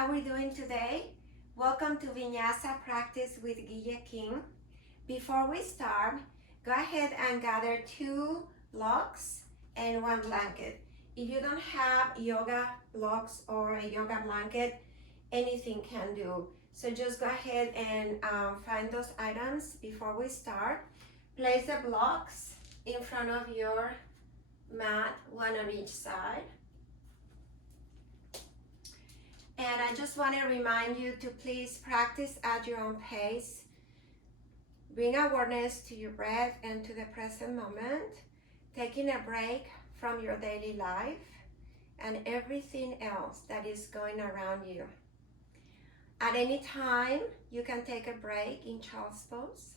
how are we doing today? Welcome to Vinyasa practice with GuilleKing. Before we start, go ahead and gather 2 blocks and 1 blanket. If you don't have yoga blocks or a yoga blanket, anything can do. So just go ahead and find those items before we start. Place the blocks in front of your mat, one on each side. And I just want to remind you to please practice at your own pace. Bring awareness to your breath and to the present moment, taking a break from your daily life and everything else that is going around you. At any time, you can take a break in child's pose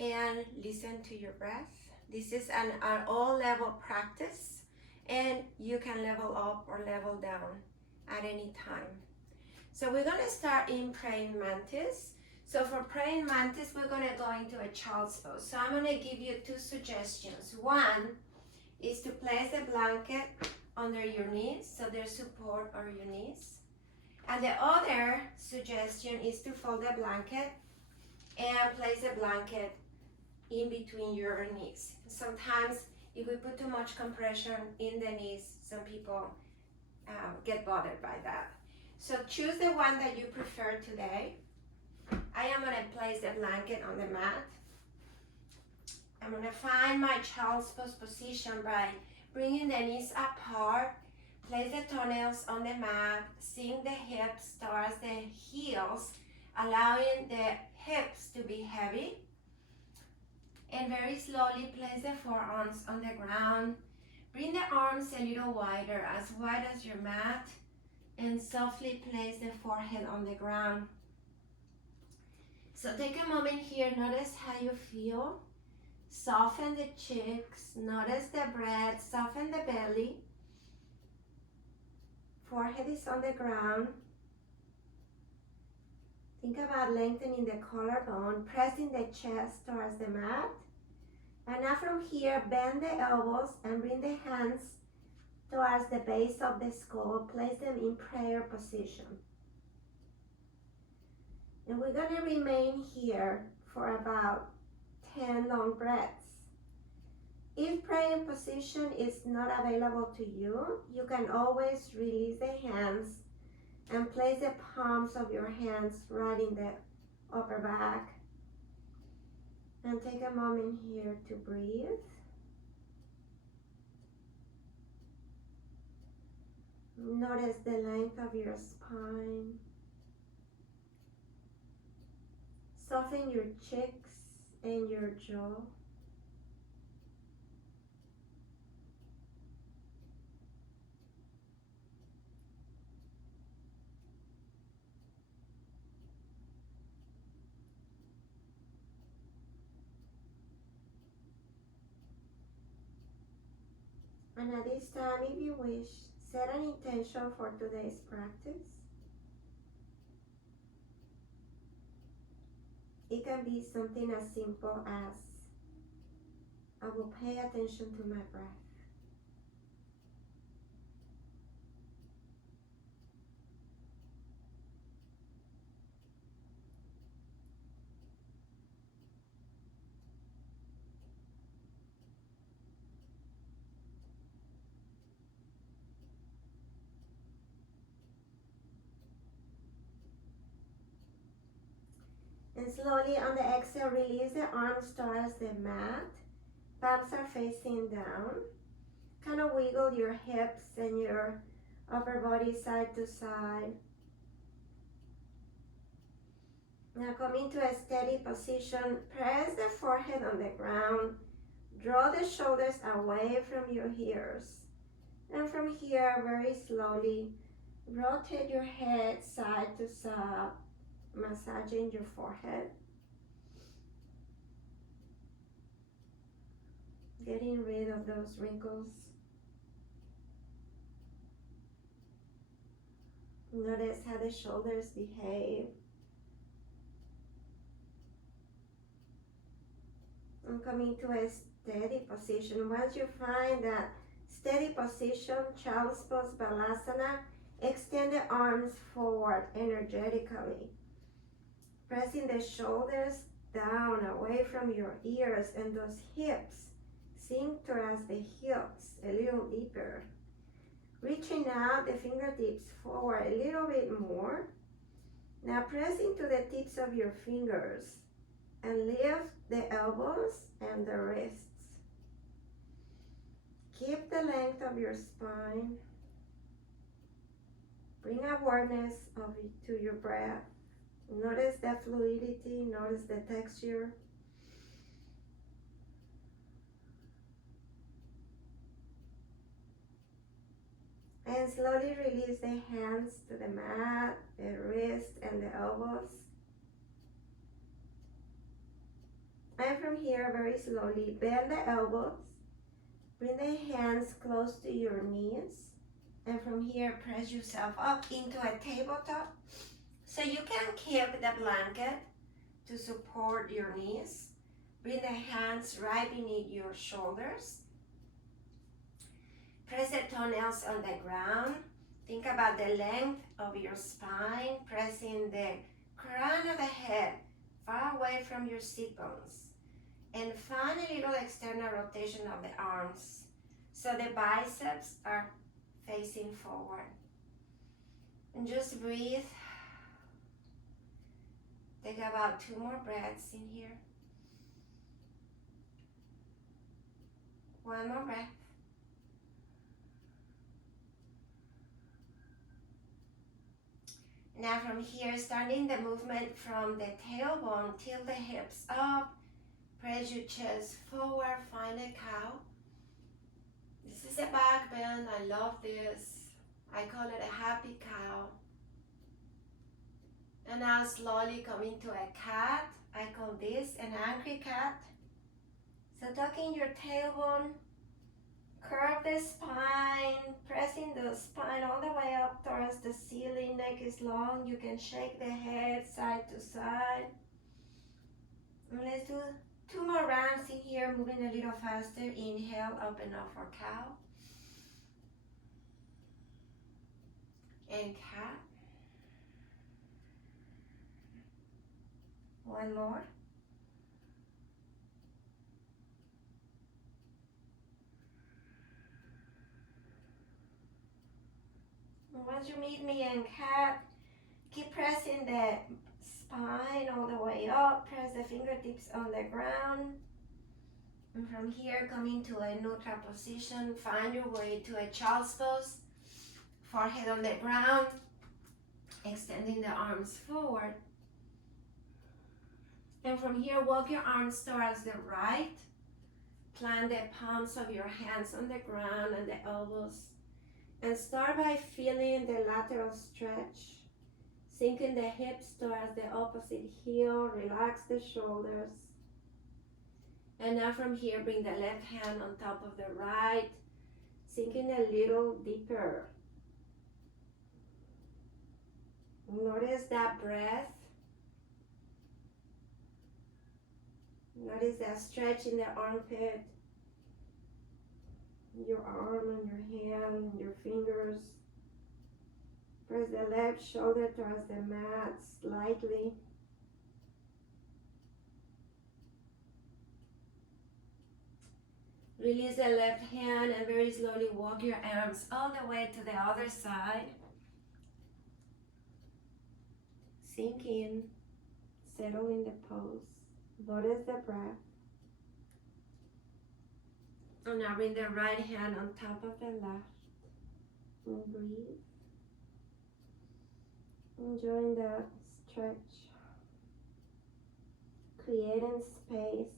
and listen to your breath. This is an all-level practice, and you can level up or level down at any time. So we're going to start in praying mantis. So for praying mantis, we're going to go into a child's pose. So I'm going to give you 2 suggestions. One is to place the blanket under your knees so there's support over your knees. And the other suggestion is to fold the blanket and place the blanket in between your knees. Sometimes if we put too much compression in the knees, some people get bothered by that. So choose the one that you prefer today. I am going to place the blanket on the mat. I'm going to find my child's pose position by bringing the knees apart. Place the toenails on the mat. Sink the hips towards the heels, allowing the hips to be heavy. And very slowly place the forearms on the ground. Bring the arms a little wider, as wide as your mat, and softly place the forehead on the ground. So take a moment here, notice how you feel. Soften the cheeks, notice the breath, soften the belly. Forehead is on the ground. Think about lengthening the collarbone, pressing the chest towards the mat. And now from here, bend the elbows and bring the hands towards the base of the skull. Place them in prayer position. And we're going to remain here for about 10 long breaths. If praying position is not available to you, you can always release the hands and place the palms of your hands right in the upper back. And take a moment here to breathe. Notice the length of your spine. Soften your cheeks and your jaw. And at this time, if you wish, set an intention for today's practice. It can be something as simple as, I will pay attention to my breath. And slowly on the exhale, release the arms towards the mat. Palms are facing down. Kind of wiggle your hips and your upper body side to side. Now come into a steady position. Press the forehead on the ground. Draw the shoulders away from your ears. And from here, very slowly, rotate your head side to side, massaging your forehead. Getting rid of those wrinkles. Notice how the shoulders behave. And coming to a steady position. Once you find that steady position, child's pose, balasana, Extend the arms forward energetically, pressing the shoulders down away from your ears and those hips. Sink towards the hips a little deeper. Reaching out the fingertips forward a little bit more. Now press into the tips of your fingers and lift the elbows and the wrists. Keep the length of your spine. Bring awareness to your breath. Notice the fluidity, notice the texture. And slowly release the hands to the mat, the wrist and the elbows. And from here, very slowly, bend the elbows. Bring the hands close to your knees. And from here, press yourself up into a tabletop. So you can keep the blanket to support your knees. Bring the hands right beneath your shoulders. Press the toenails on the ground. Think about the length of your spine, pressing the crown of the head far away from your sit bones. And find a little external rotation of the arms so the biceps are facing forward. And just breathe. Take about 2 more breaths in here. 1 more breath. Now from here, starting the movement from the tailbone, tilt the hips up, press your chest forward, find a cow. This is a back bend, I love this. I call it a happy cow. And now slowly come into a cat. I call this an angry cat. So tucking your tailbone, curve the spine, pressing the spine all the way up towards the ceiling. Neck is long. You can shake the head side to side. And let's do 2 more rounds in here, moving a little faster. Inhale, open up for cow. And cat. 1 more. Once you meet me in cat, keep pressing the spine all the way up. Press the fingertips on the ground. And from here, come into a neutral position. Find your way to a child's pose. Forehead on the ground. Extending the arms forward. And from here, walk your arms towards the right. Plant the palms of your hands on the ground and the elbows. And start by feeling the lateral stretch. Sinking the hips towards the opposite heel. Relax the shoulders. And now from here, bring the left hand on top of the right. Sinking a little deeper. Notice that breath. Notice that stretch in the armpit. Your arm and your hand and your fingers. Press the left shoulder towards the mat slightly. Release the left hand and very slowly walk your arms all the way to the other side. Sink in, settle in the pose. Notice the breath. And now bring the right hand on top of the left. And breathe. Enjoying that stretch. Creating space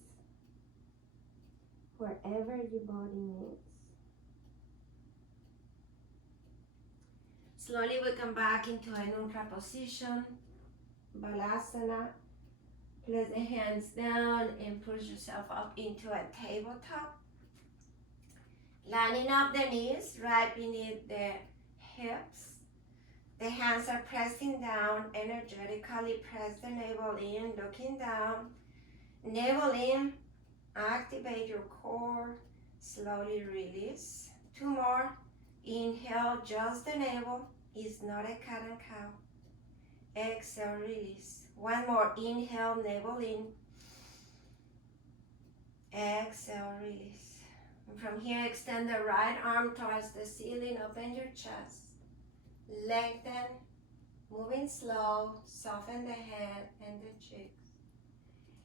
wherever your body needs. Slowly we come back into a neutral position. Balasana. Place the hands down and push yourself up into a tabletop. Lining up the knees right beneath the hips. The hands are pressing down energetically. Press the navel in, looking down. Navel in, activate your core. Slowly release. 2 more. Inhale, just the navel. It's not a cat and cow. Exhale, release. One more. Inhale, navel in. Exhale, release. And from here, extend the right arm towards the ceiling. Open your chest. Lengthen. Moving slow. Soften the head and the cheeks.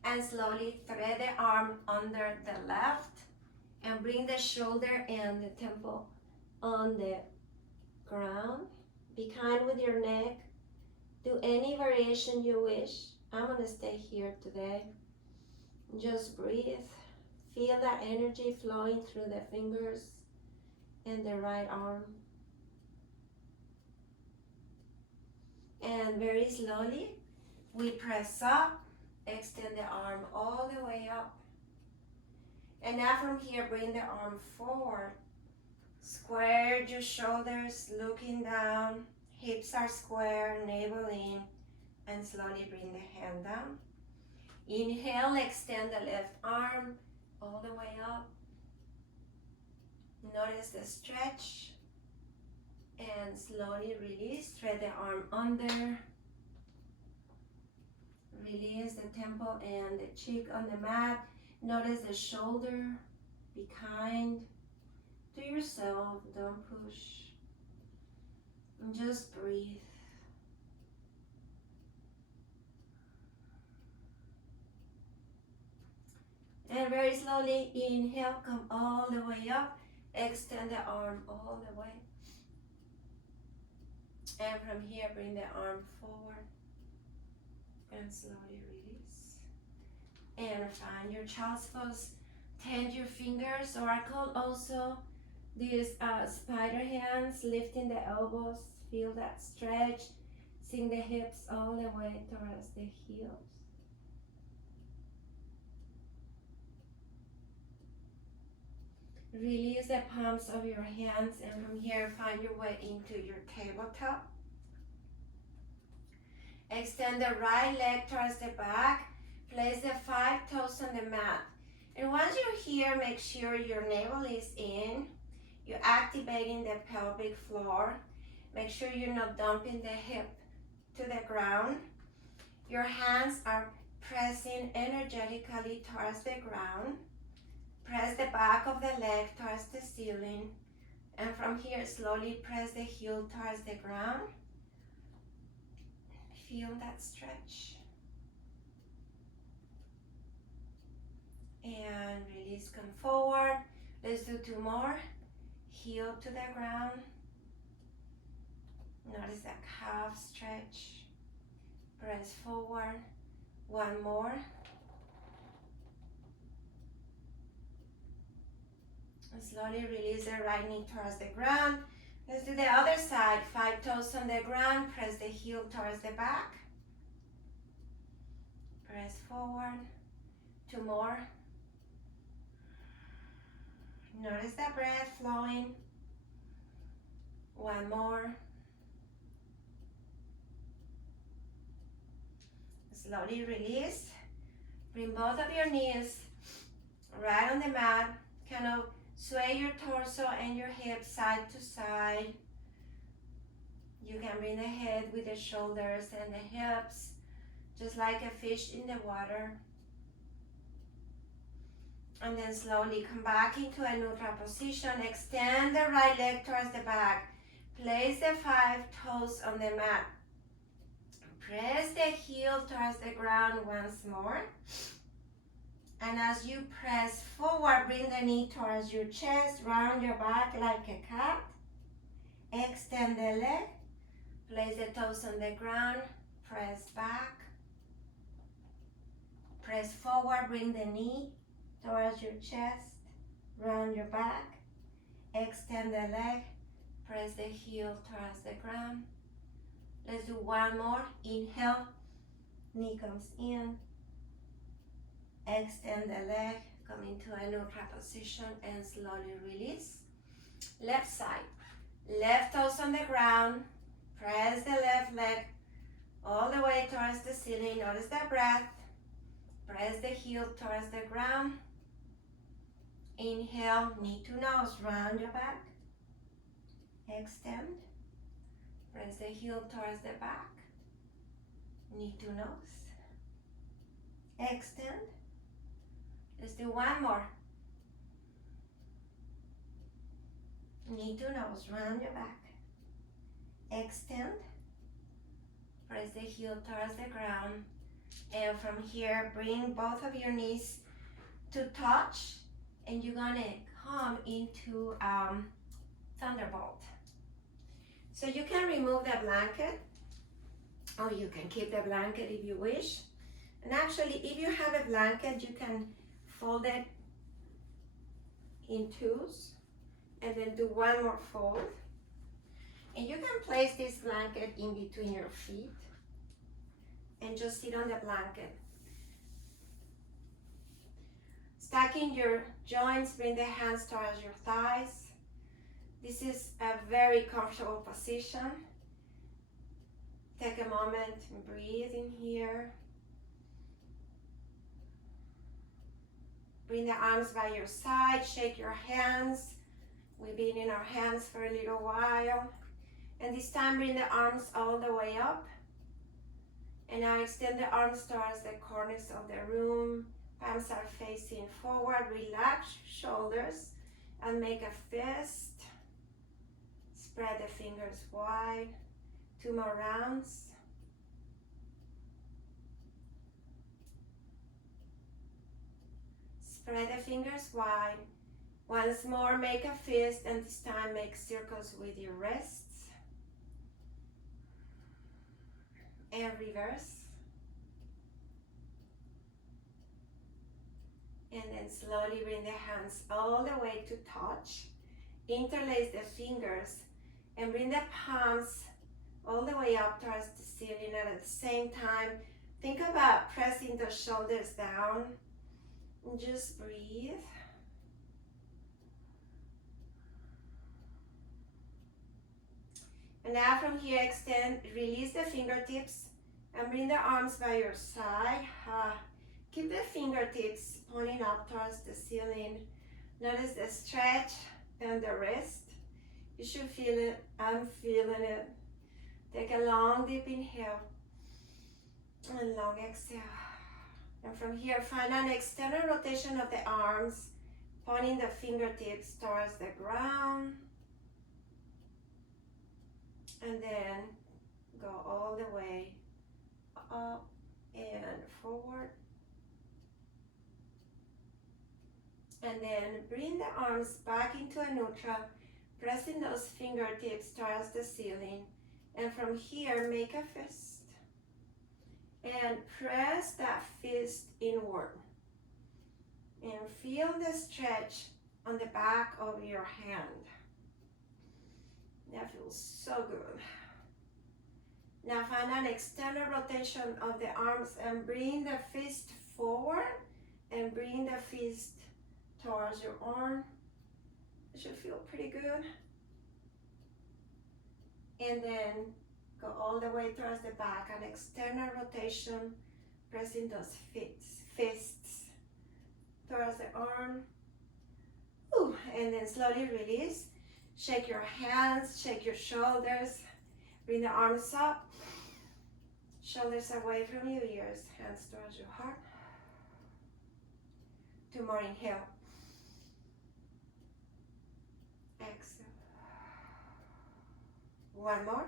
And slowly thread the arm under the left. And bring the shoulder and the temple on the ground. Be kind with your neck. Do any variation you wish. I'm going to stay here today. Just breathe. Feel that energy flowing through the fingers and the right arm. And very slowly, we press up. Extend the arm all the way up. And now from here, bring the arm forward. Square your shoulders, looking down. Hips are square, navel in. And slowly bring the hand down. Inhale, extend the left arm all the way up. Notice the stretch. And slowly release. Thread the arm under. Release the temple and the cheek on the mat. Notice the shoulder. Be kind to yourself. Don't push. And just breathe. And very slowly inhale, come all the way up. Extend the arm all the way. And from here, bring the arm forward. And slowly release. And find your child's pose. Tend your fingers, or I call also these spider hands, lifting the elbows. Feel that stretch. Sink the hips all the way towards the heels. Release the palms of your hands, and from here, find your way into your tabletop. Extend the right leg towards the back. Place the 5 toes on the mat. And once you're here, make sure your navel is in. You're activating the pelvic floor. Make sure you're not dumping the hip to the ground. Your hands are pressing energetically towards the ground. Press the back of the leg towards the ceiling. And from here, slowly press the heel towards the ground. Feel that stretch. And release, come forward. Let's do 2 more. Heel to the ground. Notice that calf stretch. Press forward. 1 more. And slowly release the right knee towards the ground. Let's do the other side. 5 toes on the ground. Press the heel towards the back. Press forward. 2 more. Notice the breath flowing. 1 more. Slowly release. Bring both of your knees right on the mat. Kind of sway your torso and your hips side to side. You can bring the head with the shoulders and the hips, just like a fish in the water. And then slowly come back into a neutral position. Extend the right leg towards the back. Place the 5 toes on the mat. Press the heel towards the ground once more. And as you press forward, bring the knee towards your chest. Round your back like a cat. Extend the leg. Place the toes on the ground. Press back. Press forward, bring the knee towards your chest, round your back, extend the leg, press the heel towards the ground. Let's do 1 more. Inhale, knee comes in, extend the leg, come into a neutral position and slowly release. Left side, left toes on the ground, press the left leg all the way towards the ceiling. Notice the breath. Press the heel towards the ground. Inhale, knee to nose, round your back. Extend. Press the heel towards the back. Knee to nose. Extend. Let's do one more. Knee to nose, round your back. Extend. Press the heel towards the ground. And from here, bring both of your knees to touch. And you're gonna come into thunderbolt. So you can remove the blanket, or you can keep the blanket if you wish. And actually, if you have a blanket, you can fold it in twos and then do one more fold. And you can place this blanket in between your feet and just sit on the blanket. Stacking your joints, bring the hands towards your thighs. This is a very comfortable position. Take a moment and breathe in here. Bring the arms by your side, shake your hands. We've been in our hands for a little while. And this time bring the arms all the way up. And now extend the arms towards the corners of the room. Palms are facing forward. Relax shoulders and make a fist. Spread the fingers wide. 2 more rounds. Spread the fingers wide. Once more, make a fist, and this time make circles with your wrists. And reverse. And then slowly bring the hands all the way to touch. Interlace the fingers and bring the palms all the way up towards the ceiling. And at the same time, think about pressing the shoulders down. And just breathe. And now from here, extend, release the fingertips and bring the arms by your side. Keep the fingertips pointing up towards the ceiling. Notice the stretch and the wrist. You should feel it. I'm feeling it. Take a long deep inhale and long exhale. And from here, find an external rotation of the arms, pointing the fingertips towards the ground. And then go all the way up and forward. And then bring the arms back into a neutral, pressing those fingertips towards the ceiling. And from here, make a fist. And press that fist inward. And feel the stretch on the back of your hand. That feels so good. Now find an external rotation of the arms and bring the fist forward and bring the fist towards your arm. It should feel pretty good. And then go all the way towards the back, an external rotation, pressing those fists towards the arm. Ooh, and then slowly release. Shake your hands, shake your shoulders. Bring the arms up, shoulders away from your ears, hands towards your heart. 2 more, inhale. Exhale. 1 more.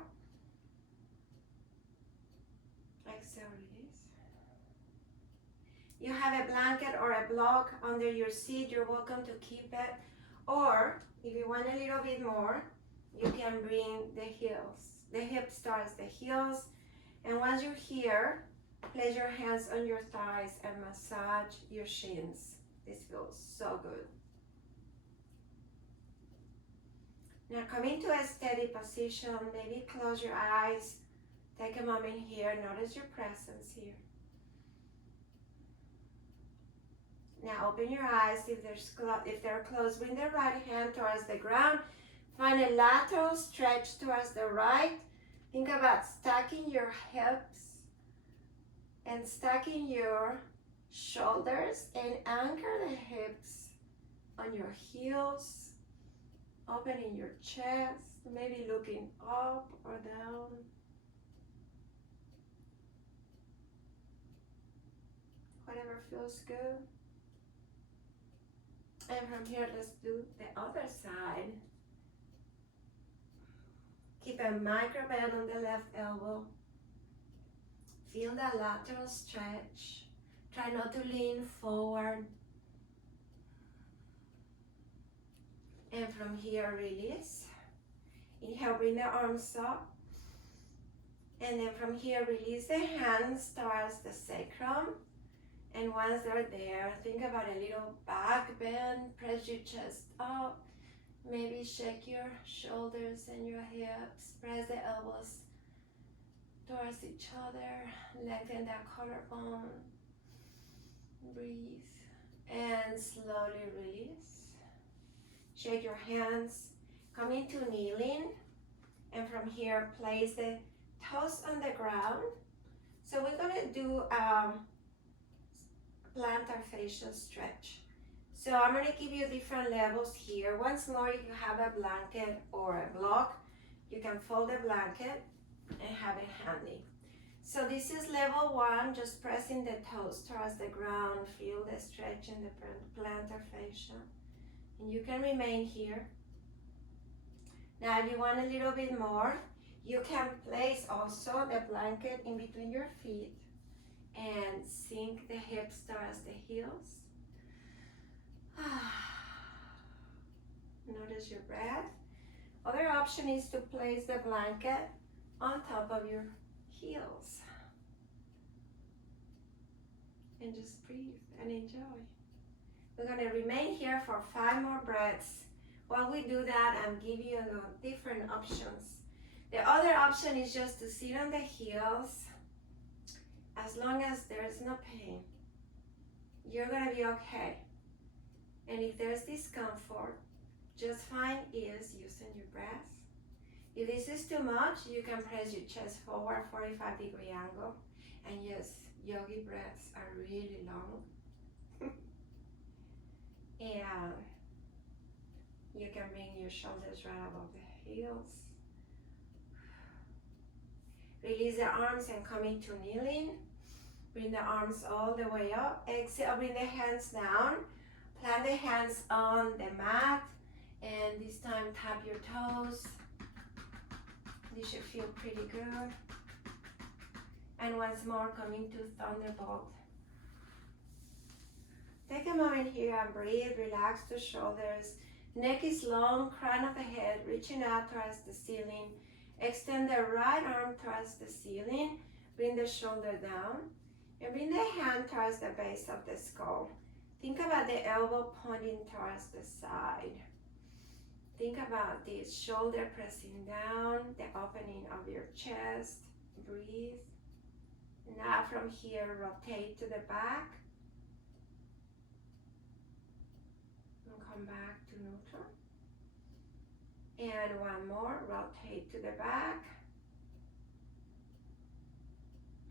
Exhale, release. You have a blanket or a block under your seat, you're welcome to keep it. Or if you want a little bit more, you can bring the hips towards the heels. And once you're here, place your hands on your thighs and massage your shins. This feels so good. Now come into a steady position. Maybe close your eyes. Take a moment here. Notice your presence here. Now open your eyes. If they're closed, bring the right hand towards the ground. Find a lateral stretch towards the right. Think about stacking your hips and stacking your shoulders and anchor the hips on your heels opening your chest, maybe looking up or down. Whatever feels good. And from here, let's do the other side. Keep a micro bend on the left elbow. Feel that lateral stretch. Try not to lean forward. And from here, release. Inhale, bring the arms up. And then from here, release the hands towards the sacrum. And once they're there, think about a little back bend. Press your chest up. Maybe shake your shoulders and your hips. Press the elbows towards each other. Lengthen that collarbone. Breathe. And slowly release. Shake your hands. Come into kneeling. And from here, place the toes on the ground. So we're going to do plantar fascia stretch. So I'm going to give you different levels here. Once more, if you have a blanket or a block, you can fold the blanket and have it handy. So this is level 1, just pressing the toes towards the ground. Feel the stretch in the plantar fascia. And you can remain here. Now if you want a little bit more, you can place also the blanket in between your feet and sink the hips towards the heels. Notice your breath. Other option is to place the blanket on top of your heels. And just breathe and enjoy. We're going to remain here for 5 more breaths. While we do that, I'm giving you different options. The other option is just to sit on the heels. As long as there's no pain, you're going to be okay. And if there's discomfort, just find ease using your breath. If this is too much, you can press your chest forward, 45-degree angle. And yes, yogi breaths are really long. And you can bring your shoulders right above the heels. Release the arms and come into kneeling. Bring the arms all the way up. Exhale, bring the hands down. Plant the hands on the mat. And this time tap your toes. This should feel pretty good. And once more, come into thunderbolt. Take a moment here and breathe. Relax the shoulders. Neck is long, crown of the head reaching out towards the ceiling. Extend the right arm towards the ceiling. Bring the shoulder down. And bring the hand towards the base of the skull. Think about the elbow pointing towards the side. Think about this shoulder pressing down, the opening of your chest. Breathe. Now from here, rotate to the back. And come back to neutral. And one more, rotate to the back.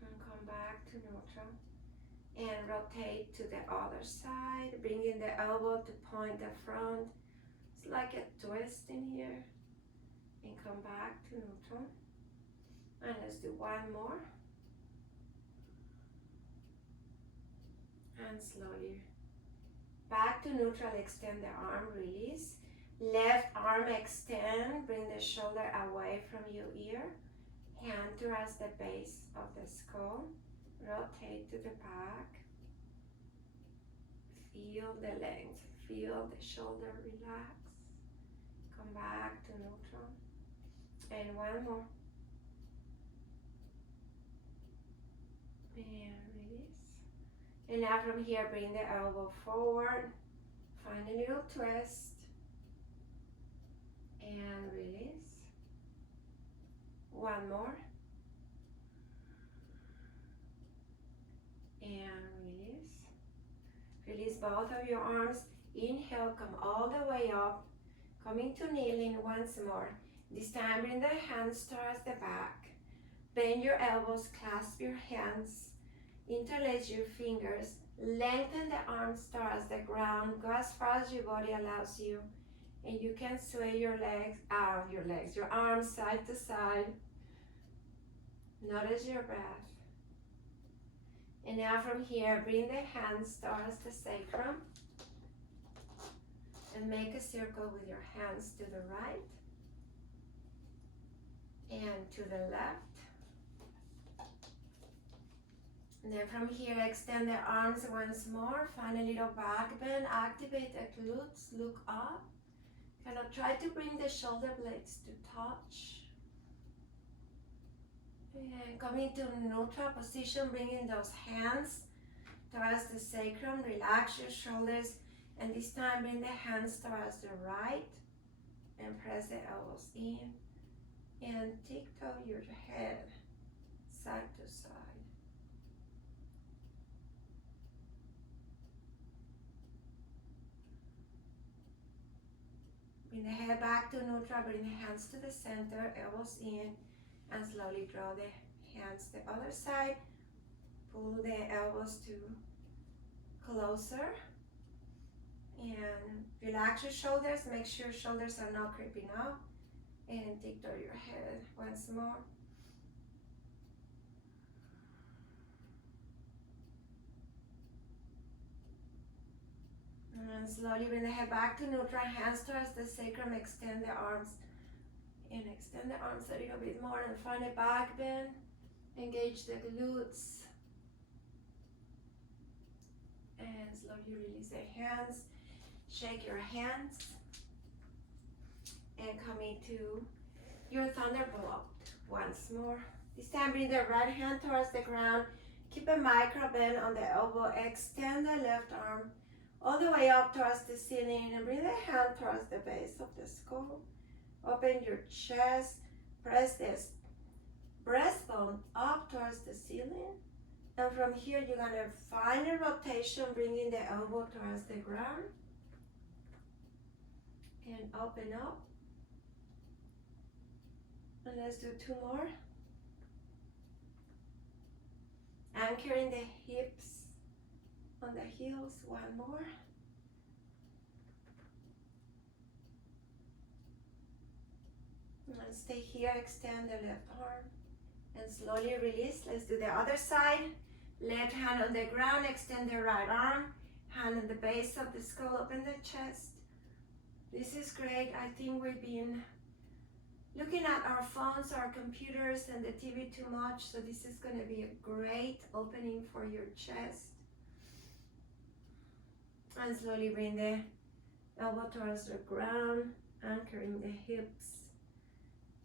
And come back to neutral. And rotate to the other side, bringing the elbow to point the front. It's like a twist in here. And come back to neutral. And let's do one more. And slowly back to neutral, extend the arm, release. Left arm extend, bring the shoulder away from your ear. Hand towards the base of the skull. Rotate to the back. Feel the length, feel the shoulder relax. Come back to neutral. And one more. And release. And now from here, bring the elbow forward. Find a little twist. And release. One more. And release. Release both of your arms. Inhale, come all the way up. Come into kneeling once more. This time bring the hands towards the back. Bend your elbows, clasp your hands. Interlace your fingers. Lengthen the arms towards the ground. Go as far as your body allows you. And you can sway your your arms side to side. Notice your breath. And now from here, bring the hands towards the sacrum. And make a circle with your hands to the right and to the left. And then from here, extend the arms once more. Find a little back bend. Activate the glutes. Look up. Kind of try to bring the shoulder blades to touch. And come into neutral position, bringing those hands towards the sacrum. Relax your shoulders. And this time, bring the hands towards the right. And press the elbows in. And tiptoe your head side to side. Bring the head back to neutral, bring the hands to the center, elbows in, and slowly draw the hands the other side. Pull the elbows to closer. And relax your shoulders, make sure shoulders are not creeping up. And tiptoe your head once more. And slowly bring the head back to neutral, hands towards the sacrum, extend the arms. And extend the arms a little bit more and find a back bend. Engage the glutes. And slowly release the hands. Shake your hands. And come into your thunderbolt once more. This time bring the right hand towards the ground. Keep a micro bend on the elbow. Extend the left arm all the way up towards the ceiling and bring the hand towards the base of the skull. Open your chest. Press this breastbone up towards the ceiling. And from here you're going to find a rotation, bringing the elbow towards the ground. And open up. And let's do two more. Anchoring the hips on the heels, one more. And stay here, extend the left arm. And slowly release. Let's do the other side. Left hand on the ground, extend the right arm. Hand on the base of the skull, open the chest. This is great. I think we've been looking at our phones, our computers, and the TV too much. So this is going to be a great opening for your chest. And slowly bring the elbow towards the ground, anchoring the hips.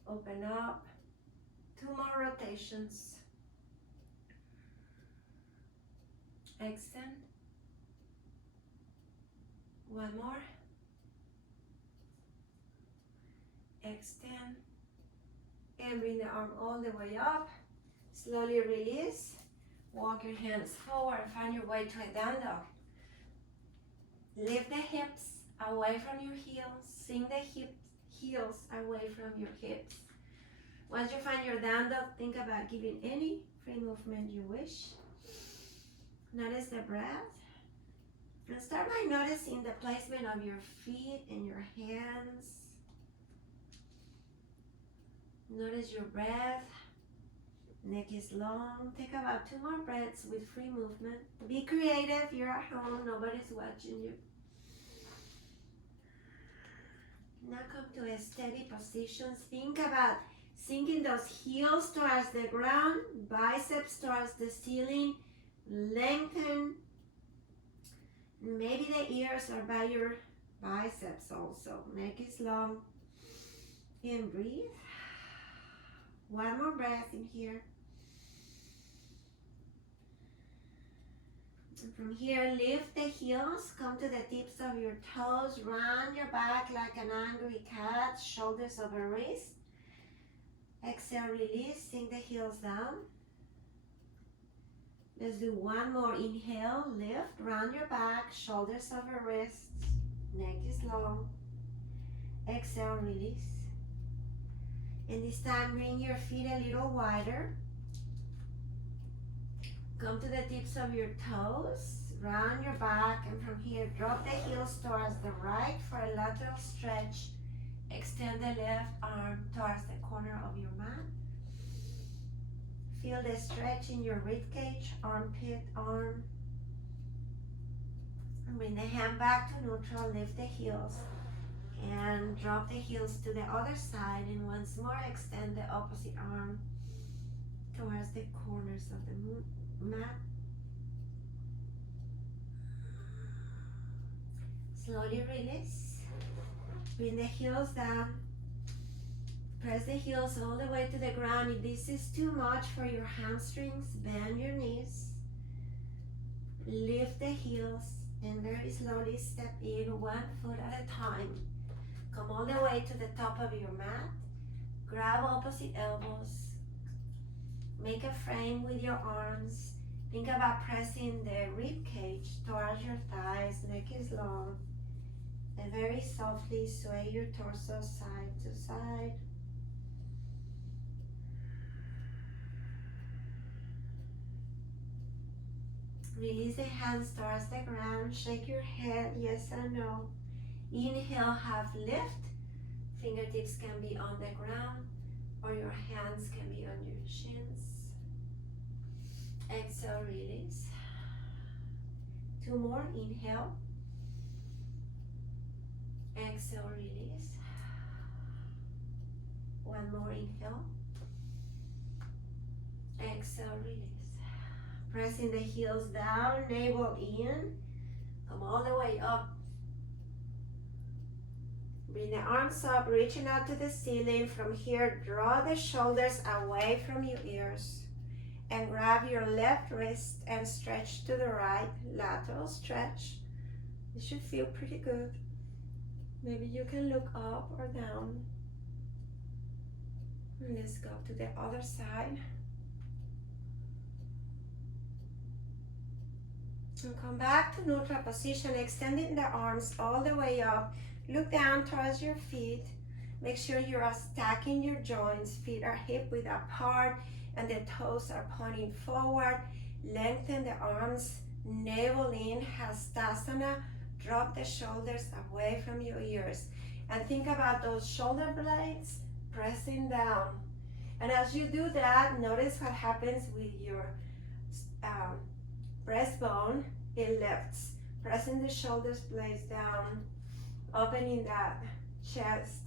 Open up. Two more rotations. Extend. One more. Extend. And bring the arm all the way up. Slowly release. Walk your hands forward. Find your way to a down dog. Lift the hips away from your heels. Sink the heels away from your hips. Once you find your down dog, think about giving any free movement you wish. Notice the breath. And start by noticing the placement of your feet and your hands. Notice your breath. Neck is long. Take about 2 more breaths with free movement. Be creative. You're at home. Nobody's watching you. Now come to a steady position. Think about sinking those heels towards the ground. Biceps towards the ceiling. Lengthen. Maybe the ears are by your biceps also. Neck is long. And breathe. One more breath in here. And from here, lift the heels. Come to the tips of your toes. Round your back like an angry cat. Shoulders over wrist. Exhale, release. Sink the heels down. Let's do one more. Inhale, lift, round your back, shoulders over wrists, neck is long. Exhale, release. And this time, bring your feet a little wider. Come to the tips of your toes. round your back, and from here, drop the heels towards the right for a lateral stretch. Extend the left arm towards the corner of your mat. Feel the stretch in your rib cage, armpit, arm. And bring the hand back to neutral, lift the heels, and drop the heels to the other side. And once more, extend the opposite arm towards the corners of the mat. Slowly release. Bring the heels down. Press the heels all the way to the ground. If this is too much for your hamstrings, bend your knees. Lift the heels and very slowly step in 1 foot at a time. Come all the way to the top of your mat. Grab opposite elbows. Make a frame with your arms. Think about pressing the rib cage towards your thighs. Neck is long. And very softly sway your torso side to side. Release the hands towards the ground. Shake your head, yes or no. Inhale, half lift. Fingertips can be on the ground or your hands can be on your shins. Exhale, release. 2 more, inhale. Exhale, release. 1 more, inhale. Exhale, release. Pressing the heels down, navel in. Come all the way up. Bring the arms up, reaching out to the ceiling. From here, draw the shoulders away from your ears. And grab your left wrist and stretch to the right, lateral stretch. It should feel pretty good. Maybe you can look up or down. And let's go to the other side. And come back to neutral position, extending the arms all the way up. Look down towards your feet. Make sure you are stacking your joints. Feet are hip width apart and the toes are pointing forward. Lengthen the arms, navel in, Hastasana. Drop the shoulders away from your ears. And think about those shoulder blades pressing down. And as you do that, notice what happens with your breastbone. It lifts, pressing the shoulders blades down, opening that chest.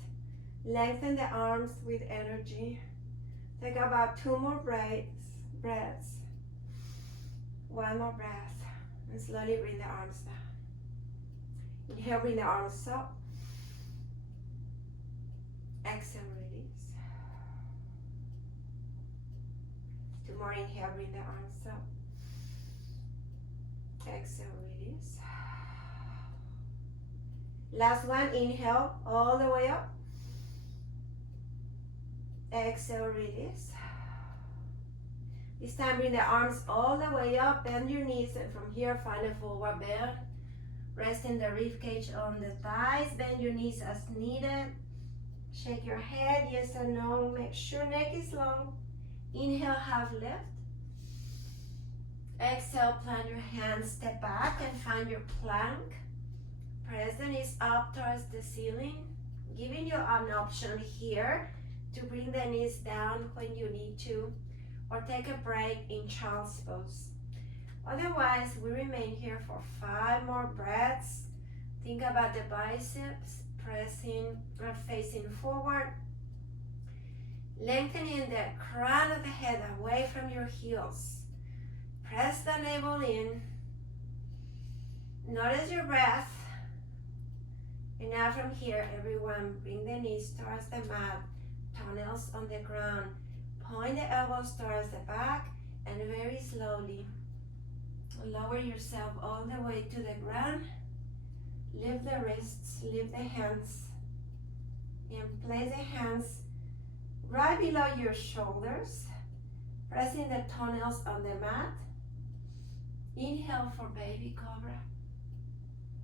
Lengthen the arms with energy. Take about 2 more breaths. 1 more breath. And slowly bring the arms down. Inhale, bring the arms up. Exhale, release. 2 more, inhale, bring the arms up. Exhale, release. Last one, inhale all the way up. Exhale, release. This time bring the arms all the way up, bend your knees, and from here find a forward bend. Resting the rib cage on the thighs, bend your knees as needed. Shake your head, yes or no. Make sure neck is long. Inhale, half lift. Exhale, plant your hands, step back and find your plank. Press the knees up towards the ceiling, giving you an option here to bring the knees down when you need to, or take a break in child's pose. Otherwise, we remain here for 5 more breaths. Think about the biceps, pressing or facing forward. Lengthening the crown of the head away from your heels. Press the navel in. Notice your breath. And now from here, everyone, bring the knees towards the mat, toenails on the ground. Point the elbows towards the back and very slowly lower yourself all the way to the ground. Lift the wrists, lift the hands, and place the hands right below your shoulders, pressing the toenails on the mat. Inhale for baby cobra.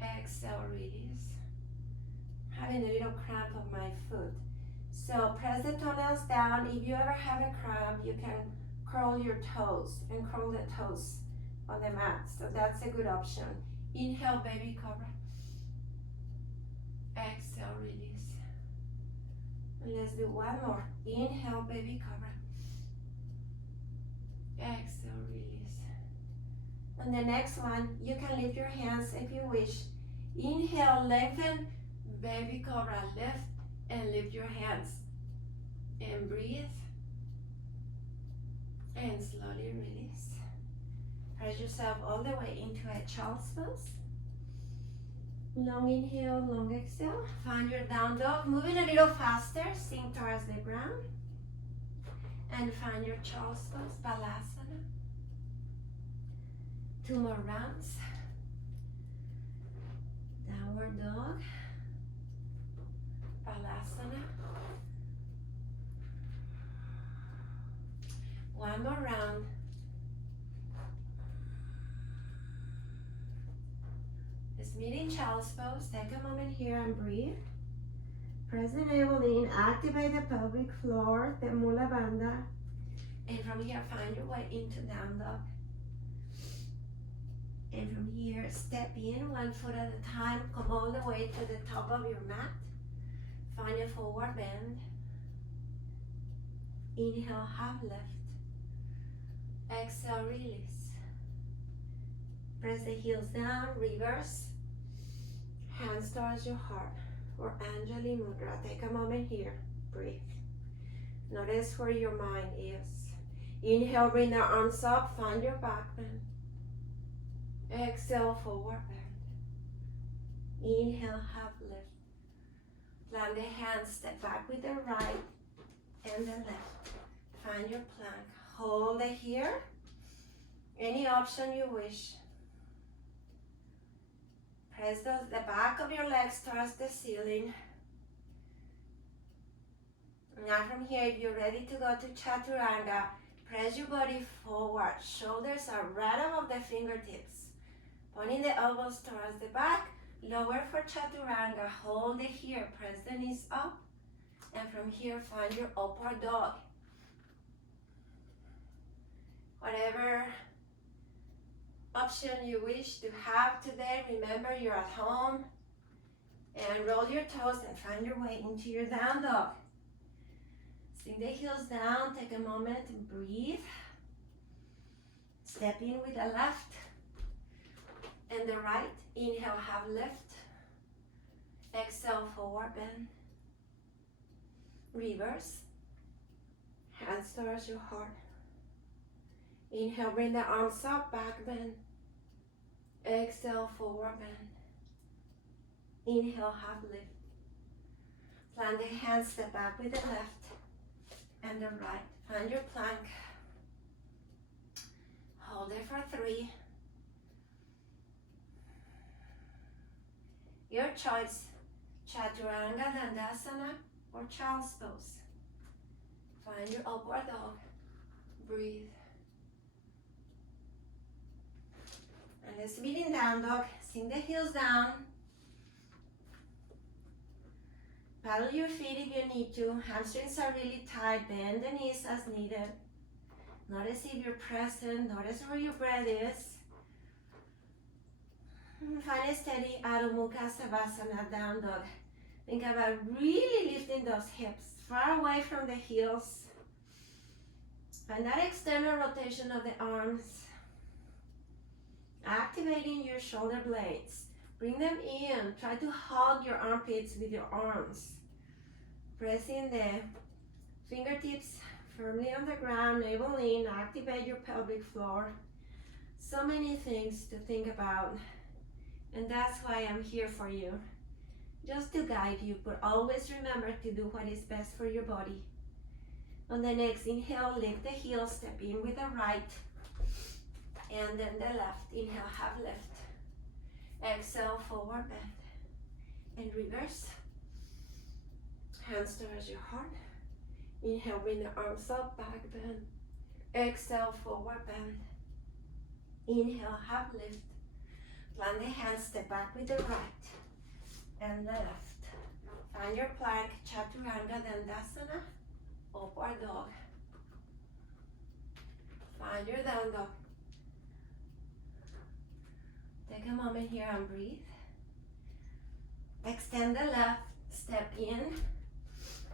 Exhale, release. Having a little cramp on my foot. So press the toenails down. If you ever have a cramp, you can curl your toes and curl the toes on the mat, so that's a good option. Inhale, baby cobra. Exhale, release. And let's do one more. Inhale, baby cobra. Exhale, release. And the next one, you can lift your hands if you wish. Inhale, lengthen, baby cobra, lift and lift your hands. And breathe. And slowly release. Press yourself all the way into a child's pose. Long inhale, long exhale. Find your down dog. Moving a little faster, sink towards the ground. And find your child's pose, Balasana. 2 more rounds. Downward dog. Balasana. 1 more round. This meeting child's pose. Take a moment here and breathe. Press the navel in, activate the pelvic floor, the mula bandha. And from here, find your way into down dog. And from here, step in 1 foot at a time. Come all the way to the top of your mat. Find a forward bend. Inhale, half lift. Exhale, release. Press the heels down, reverse. Hands towards your heart or Anjali Mudra. Take a moment here. Breathe. Notice where your mind is. Inhale, bring the arms up. Find your back bend. Exhale, forward bend. Inhale, half lift. Plant the hands, step back with the right and the left. Find your plank. Hold it here. Any option you wish. Press the back of your legs towards the ceiling. Now from here, if you're ready to go to Chaturanga, press your body forward. Shoulders are right above the fingertips. Pointing the elbows towards the back. Lower for Chaturanga. Hold it here. Press the knees up. And from here, find your upward dog. Whatever option you wish to have today, remember you're at home. And roll your toes and find your way into your down dog. Sink the heels down, take a moment and breathe. Step in with the left and the right. Inhale, half lift. Exhale, forward bend. Reverse. Hands towards your heart. Inhale, bring the arms up, back bend. Exhale, forward bend. Inhale, half lift. Plant the hands, step back with the left and the right. Find your plank. Hold it for 3. Your choice, Chaturanga, Dandasana, or Child's Pose. Find your upward dog. Breathe. And let's meet in down dog. Sink the heels down. Paddle your feet if you need to. Hamstrings are really tight. Bend the knees as needed. Notice if you're present. Notice where your breath is. Find a steady Adho Mukha Savasana, down dog. Think about really lifting those hips far away from the heels. Find that external rotation of the arms. Activating your shoulder blades. Bring them in. Try to hug your armpits with your arms. Pressing the fingertips firmly on the ground, navel in. Activate your pelvic floor. So many things to think about. And that's why I'm here for you. Just to guide you, but always remember to do what is best for your body. On the next inhale, lift the heels, step in with the right. And then the left. Inhale, half lift. Exhale, forward bend. And reverse. Hands towards your heart. Inhale, bring the arms up, back bend. Exhale, forward bend. Inhale, half lift. Plant the hands, step back with the right and the left. Find your plank, Chaturanga, Dandasana, upward dog. Find your down dog. Take a moment here and breathe. Extend the left, step in.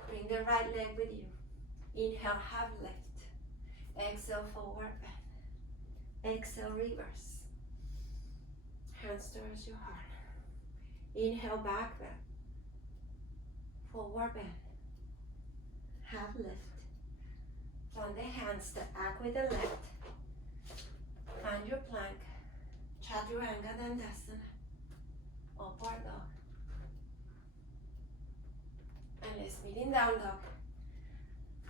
Bring the right leg with you. Inhale, half lift. Exhale, forward bend. Exhale, reverse. Hands towards your heart. Inhale, back bend. Forward bend. Half lift. Plant the hands, step back with the left. Find your plank. Chaturanga Dandasana. Upward dog. And let's meet in down dog.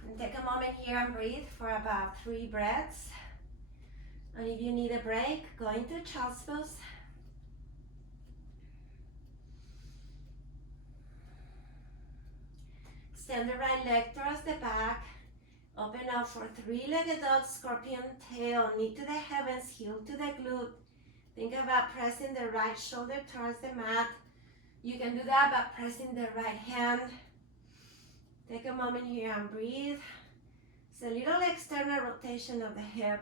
And take a moment here and breathe for about 3 breaths. And if you need a break, go into child's pose. Extend the right leg towards the back. Open up for 3-legged dog, scorpion tail, knee to the heavens, heel to the glute. Think about pressing the right shoulder towards the mat. You can do that by pressing the right hand. Take a moment here and breathe. It's a little external rotation of the hip.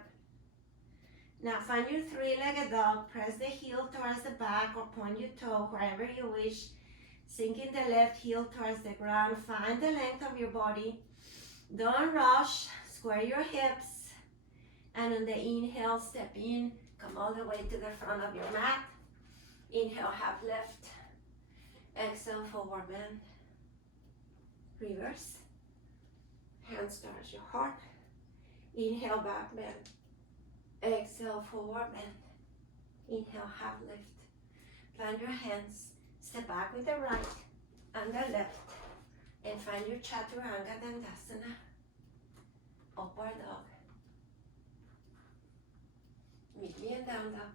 Now find your 3-legged dog. Press the heel towards the back or point your toe wherever you wish. Sinking the left heel towards the ground. Find the length of your body. Don't rush. Square your hips. And on the inhale, step in. Come all the way to the front of your mat. Inhale, half lift. Exhale, forward bend. Reverse. Hands towards your heart. Inhale, back bend. Exhale, forward bend. Inhale, half lift. Plant your hands. Step back with the right and the left. And find your Chaturanga Dandasana. Upward dog. Meet me in down dog.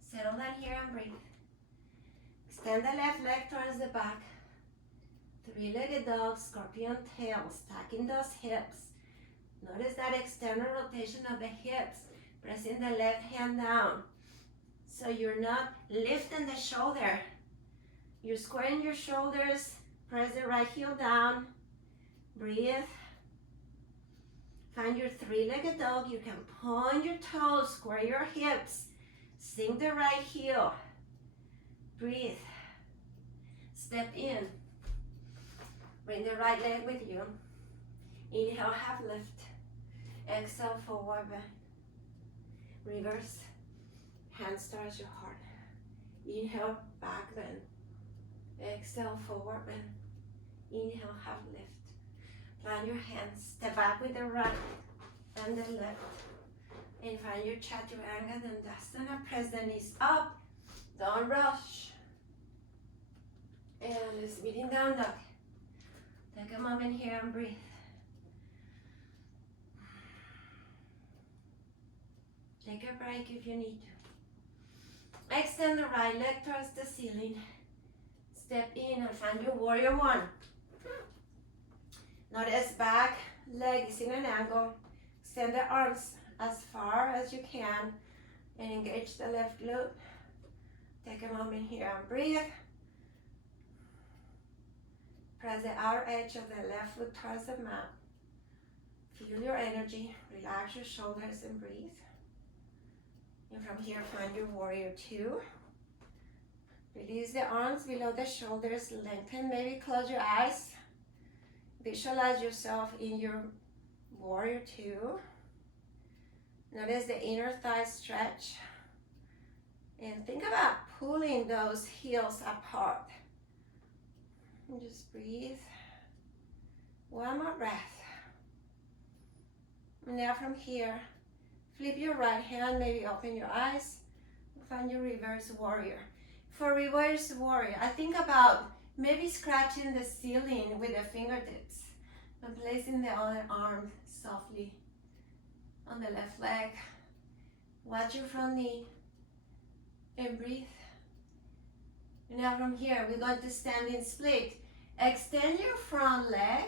Settle down here and breathe. Extend the left leg towards the back. 3-legged dog, scorpion tail, stacking those hips. Notice that external rotation of the hips. Pressing the left hand down. So you're not lifting the shoulder. You're squaring your shoulders. Press the right heel down. Breathe. Find your 3-legged dog. You can point your toes, square your hips. Sink the right heel. Breathe. Step in. Bring the right leg with you. Inhale, half lift. Exhale, forward bend. Reverse. Hands towards your heart. Inhale, back bend. Exhale, forward bend. Inhale, half lift. Plant your hands. Step back with the right and the left. And find your Chaturanga Dandasana. Press the knees up. Don't rush. And let's meet in down dog. Take a moment here and breathe. Take a break if you need to. Extend the right leg towards the ceiling. Step in and find your warrior one. Notice back leg is in an angle. Extend the arms as far as you can and engage the left glute. Take a moment here and breathe. Press the outer edge of the left foot towards the mat. Feel your energy. Relax your shoulders and breathe. And from here, find your warrior two. Release the arms below the shoulders. Lengthen, maybe close your eyes. Visualize yourself in your warrior two. Notice the inner thigh stretch. And think about pulling those heels apart. And just breathe. One more breath. And now from here, flip your right hand, maybe open your eyes. Find your reverse warrior. For reverse warrior, I think about maybe scratching the ceiling with the fingertips and placing the other arm softly on the left leg. Watch your front knee and breathe. And now from here, we're going to standing split. Extend your front leg,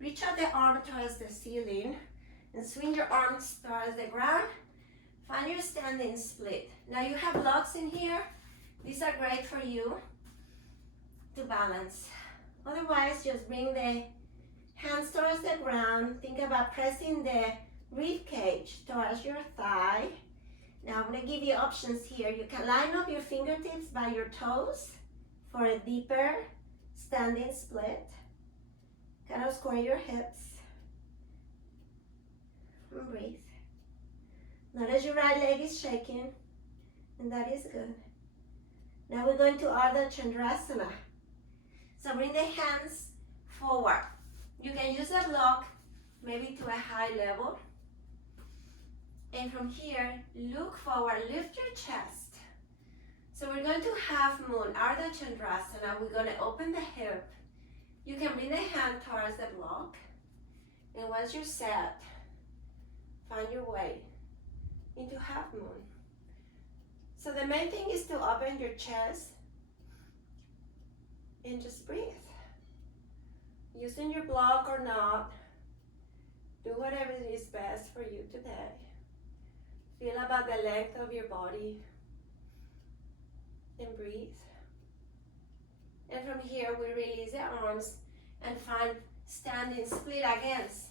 reach out the arm towards the ceiling, and swing your arms towards the ground. Find your standing split. Now you have blocks in here. These are great for you to balance. Otherwise, just bring the hands towards the ground. Think about pressing the rib cage towards your thigh. Now I'm going to give you options here. You can line up your fingertips by your toes for a deeper standing split. Kind of square your hips. And breathe. Notice your right leg is shaking, and that is good. Now we're going to Ardha Chandrasana. So bring the hands forward. You can use a block, maybe to a high level. And from here, look forward, lift your chest. So we're going to half moon, Ardha Chandrasana. We're going to open the hip. You can bring the hand towards the block. And once you're set, find your way into half moon. So the main thing is to open your chest and just breathe. Using your block or not, do whatever is best for you today. Feel about the length of your body and breathe. And from here, we release the arms and find standing split against.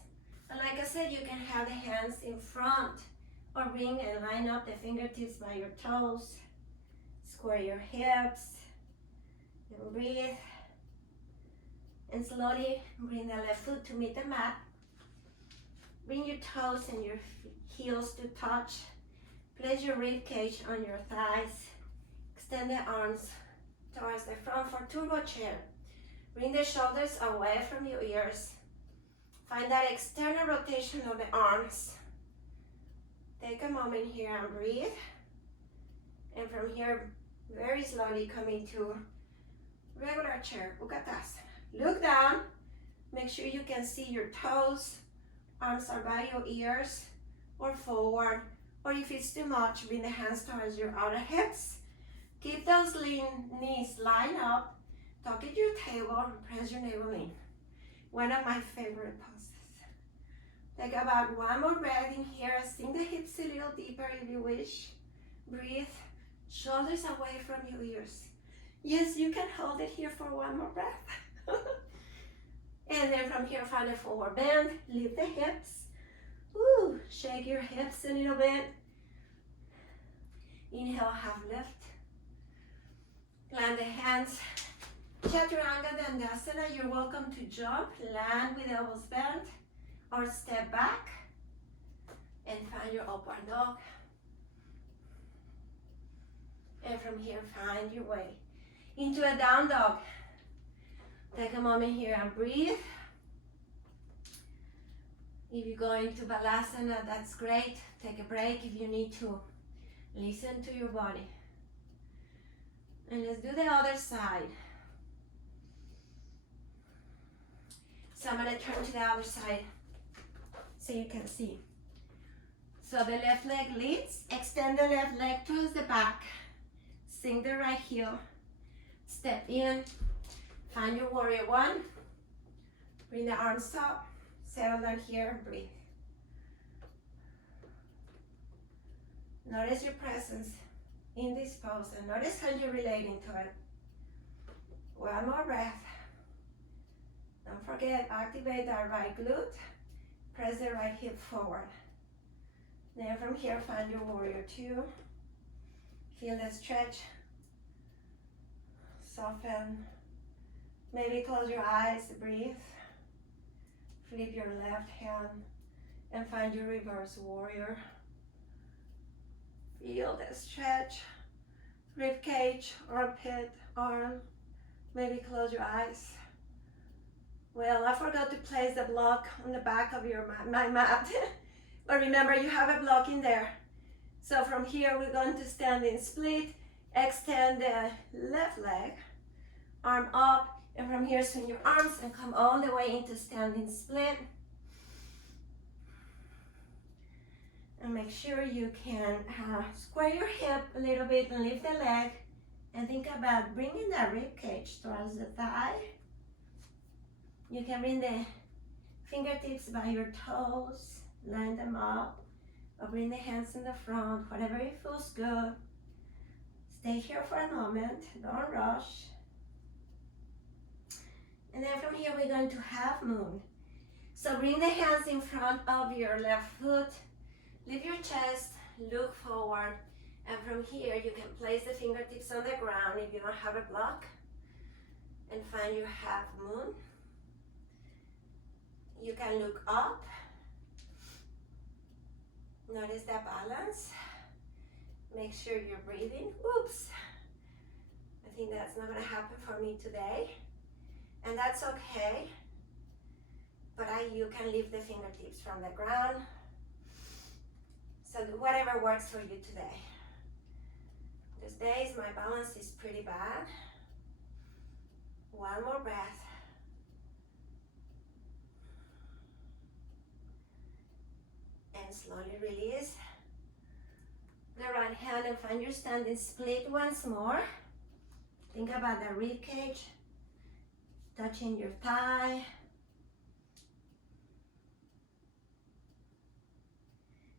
And like I said, you can have the hands in front or bring and line up the fingertips by your toes. Square your hips and breathe. And slowly bring the left foot to meet the mat. Bring your toes and your heels to touch. Place your rib cage on your thighs. Extend the arms towards the front for turbo chair. Bring the shoulders away from your ears. Find that external rotation of the arms. Take a moment here and breathe. And from here, very slowly come into regular chair, Utkatasana. Look down. Make sure you can see your toes. Arms are by your ears or forward. Or if it's too much, bring the hands towards your outer hips. Keep those lean knees lined up. Tuck at your tail and press your navel in. One of my favorite poses. Take about one more breath in here. Sink the hips a little deeper if you wish. Breathe. Shoulders away from your ears. Yes, you can hold it here for one more breath. And then from here, find a forward bend. Lift the hips. Ooh, shake your hips a little bit. Inhale, half lift. Plant the hands. Chaturanga Dandasana. You're welcome to jump, land with elbows bent, or step back and find your upward dog. And from here, find your way into a down dog. Take a moment here and breathe. If you go into Balasana, that's great. Take a break if you need to. Listen to your body. And let's do the other side. So I'm going to turn to the other side so you can see. So the left leg leads. Extend the left leg towards the back. Sink the right heel. Step in. Find your warrior one. Bring the arms up. Settle down here. Breathe. Notice your presence in this pose and notice how you're relating to it. One more breath. Don't forget, activate that right glute. Press the right hip forward. Then from here, find your warrior two. Feel the stretch. Soften. Maybe close your eyes, breathe. Flip your left hand and find your reverse warrior. Feel the stretch. Rib cage, armpit, arm. Maybe close your eyes. Well, I forgot to place the block on the back of my mat. But remember, you have a block in there. So from here, we're going to stand in split. Extend the left leg. Arm up. And from here, swing your arms and come all the way into standing split. And make sure you can square your hip a little bit and lift the leg. And think about bringing that rib cage towards the thigh. You can bring the fingertips by your toes, line them up, or bring the hands in the front, whatever it feels good. Stay here for a moment, don't rush. And then from here, we're going to half moon. So bring the hands in front of your left foot. Lift your chest, look forward, and from here you can place the fingertips on the ground if you don't have a block, and find your half moon. You can look up. Notice that balance. Make sure you're breathing. Oops. I think that's not gonna happen for me today. And that's okay. But you can lift the fingertips from the ground. So whatever works for you today. These days my balance is pretty bad. One more breath. And slowly release the right hand and find your standing split once more. Think about the rib cage touching your thigh.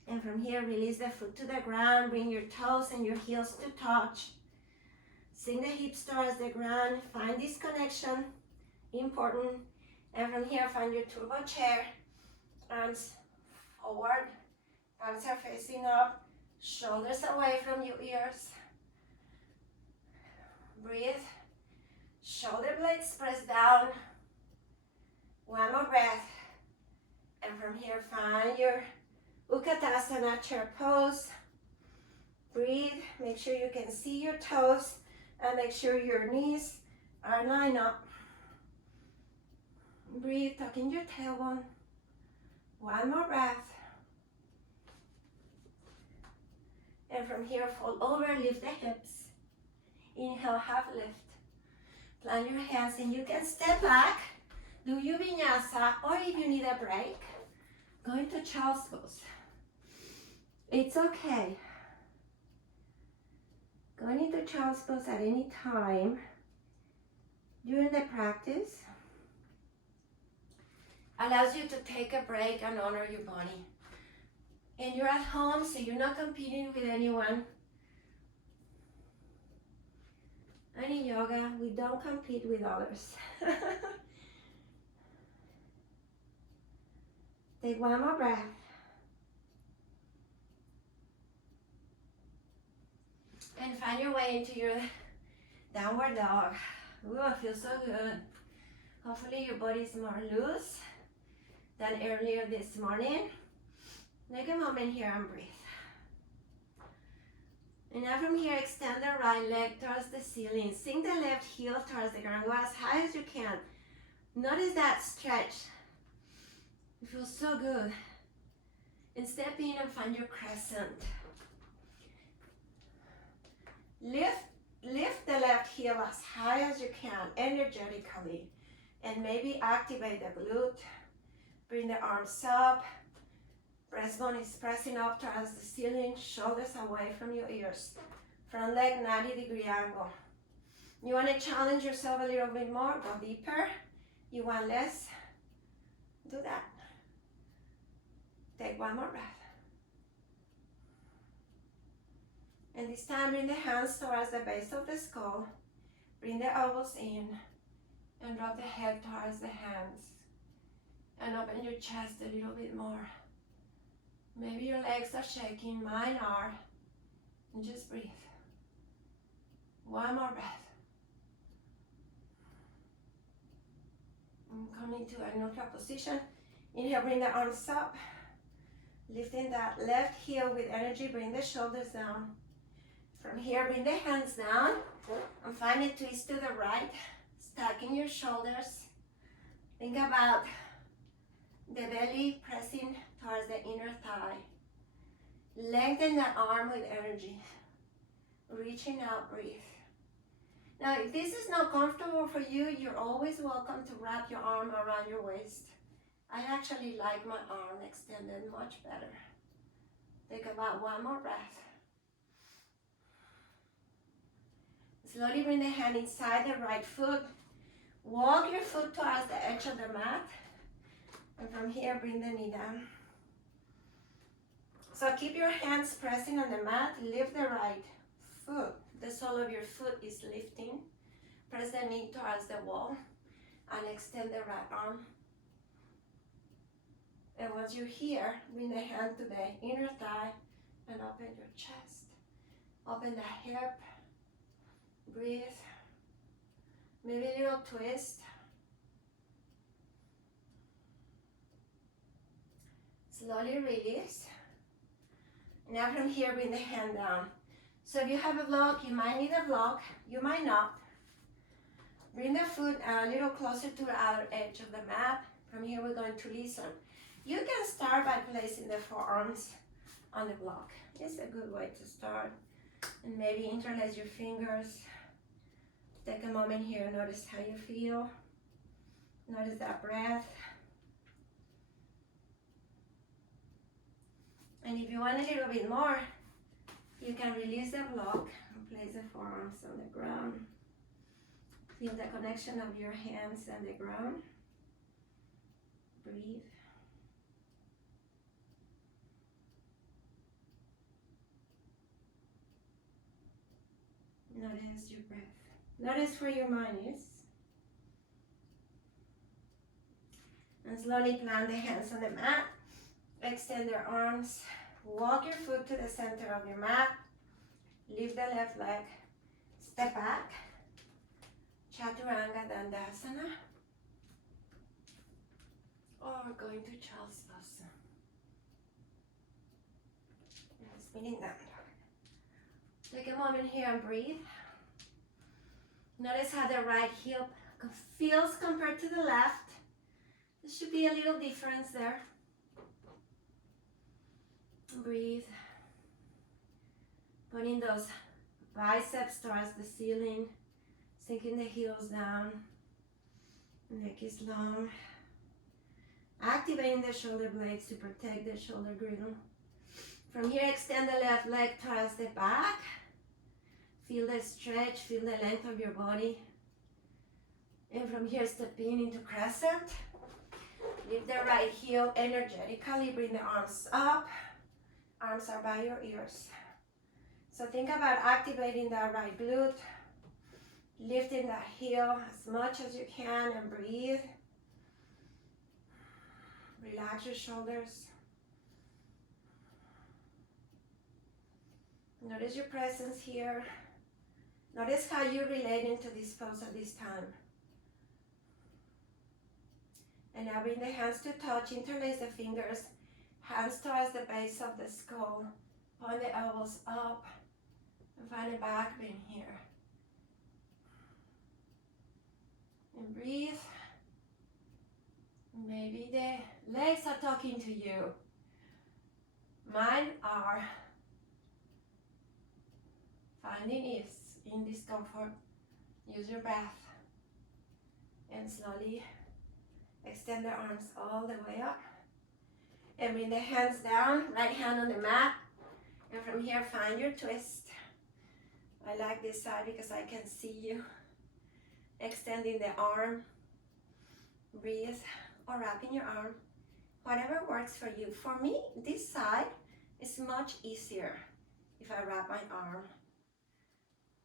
And from here, release the foot to the ground. Bring your toes and your heels to touch. Sink the hips towards the ground. Find this connection, important. And from here, find your turbo chair. Arms forward. Arms are facing up. Shoulders away from your ears. Breathe. Shoulder blades press down. One more breath. And from here, find your Utkatasana chair pose. Breathe. Make sure you can see your toes and make sure your knees are lined up. Breathe, tucking your tailbone. One more breath. And from here, fold over, lift the hips. Inhale, half lift. Plant your hands and you can step back. Do your Vinyasa, or if you need a break, go into child's pose. It's okay. Going into child's pose at any time during the practice allows you to take a break and honor your body. And you're at home, so you're not competing with anyone. And in yoga, we don't compete with others. Take one more breath. And find your way into your downward dog. Ooh, it feels so good. Hopefully your body is more loose than earlier this morning. Take a moment here and breathe. And now from here, extend the right leg towards the ceiling. Sink the left heel towards the ground. Go as high as you can. Notice that stretch. It feels so good. And step in and find your crescent. Lift the left heel as high as you can, energetically. And maybe activate the glute. Bring the arms up. Breastbone is pressing up towards the ceiling, shoulders away from your ears. Front leg 90-degree angle. You want to challenge yourself a little bit more, go deeper. You want less, do that. Take one more breath. And this time, bring the hands towards the base of the skull. Bring the elbows in and drop the head towards the hands. And open your chest a little bit more. Maybe your legs are shaking, mine are. And just breathe. One more breath. And coming to a neutral position. Inhale, bring the arms up. Lifting that left heel with energy, bring the shoulders down. From here, bring the hands down. And find a twist to the right. Stacking your shoulders. Think about the belly pressing towards the inner thigh. Lengthen the arm with energy. Reaching out, breathe. Now, if this is not comfortable for you, you're always welcome to wrap your arm around your waist. I actually like my arm extended much better. Take about one more breath. Slowly bring the hand inside the right foot. Walk your foot towards the edge of the mat. And from here, bring the knee down. So keep your hands pressing on the mat. Lift the right foot. The sole of your foot is lifting. Press the knee towards the wall and extend the right arm. And once you're here, bring the hand to the inner thigh and open your chest. Open the hip. Breathe. Maybe a little twist. Slowly release. Now from here, bring the hand down. So if you have a block, you might need a block. You might not. Bring the foot a little closer to the outer edge of the mat. From here, we're going to listen. You can start by placing the forearms on the block. It's a good way to start. And maybe interlace your fingers. Take a moment here, notice how you feel. Notice that breath. And if you want a little bit more, you can release the block and place the forearms on the ground. Feel the connection of your hands and the ground. Breathe. Notice your breath. Notice where your mind is. And slowly plant the hands on the mat. Extend your arms. Walk your foot to the center of your mat. Lift the left leg. Step back. Chaturanga Dandasana. Or going to Child's Pose. And spinning down. Take a moment here and breathe. Notice how the right heel feels compared to the left. There should be a little difference there. Breathe. Putting those biceps towards the ceiling. Sinking the heels down. Neck is long. Activating the shoulder blades to protect the shoulder girdle. From here, extend the left leg towards the back. Feel the stretch, feel the length of your body. And from here, step in into crescent. Lift the right heel energetically. Bring the arms up. Arms are by your ears. So think about activating that right glute. Lifting that heel as much as you can and breathe. Relax your shoulders. Notice your presence here. Notice how you're relating to this pose at this time. And now bring the hands to touch, interlace the fingers, hands towards the base of the skull. Point the elbows up and find a back bend here. And breathe. Maybe the legs are talking to you. Mine are finding ease in discomfort. Use your breath and slowly extend the arms all the way up. And bring the hands down, right hand on the mat. And from here, find your twist. I like this side because I can see you. Extending the arm. Breathe or wrapping your arm. Whatever works for you. For me, this side is much easier if I wrap my arm.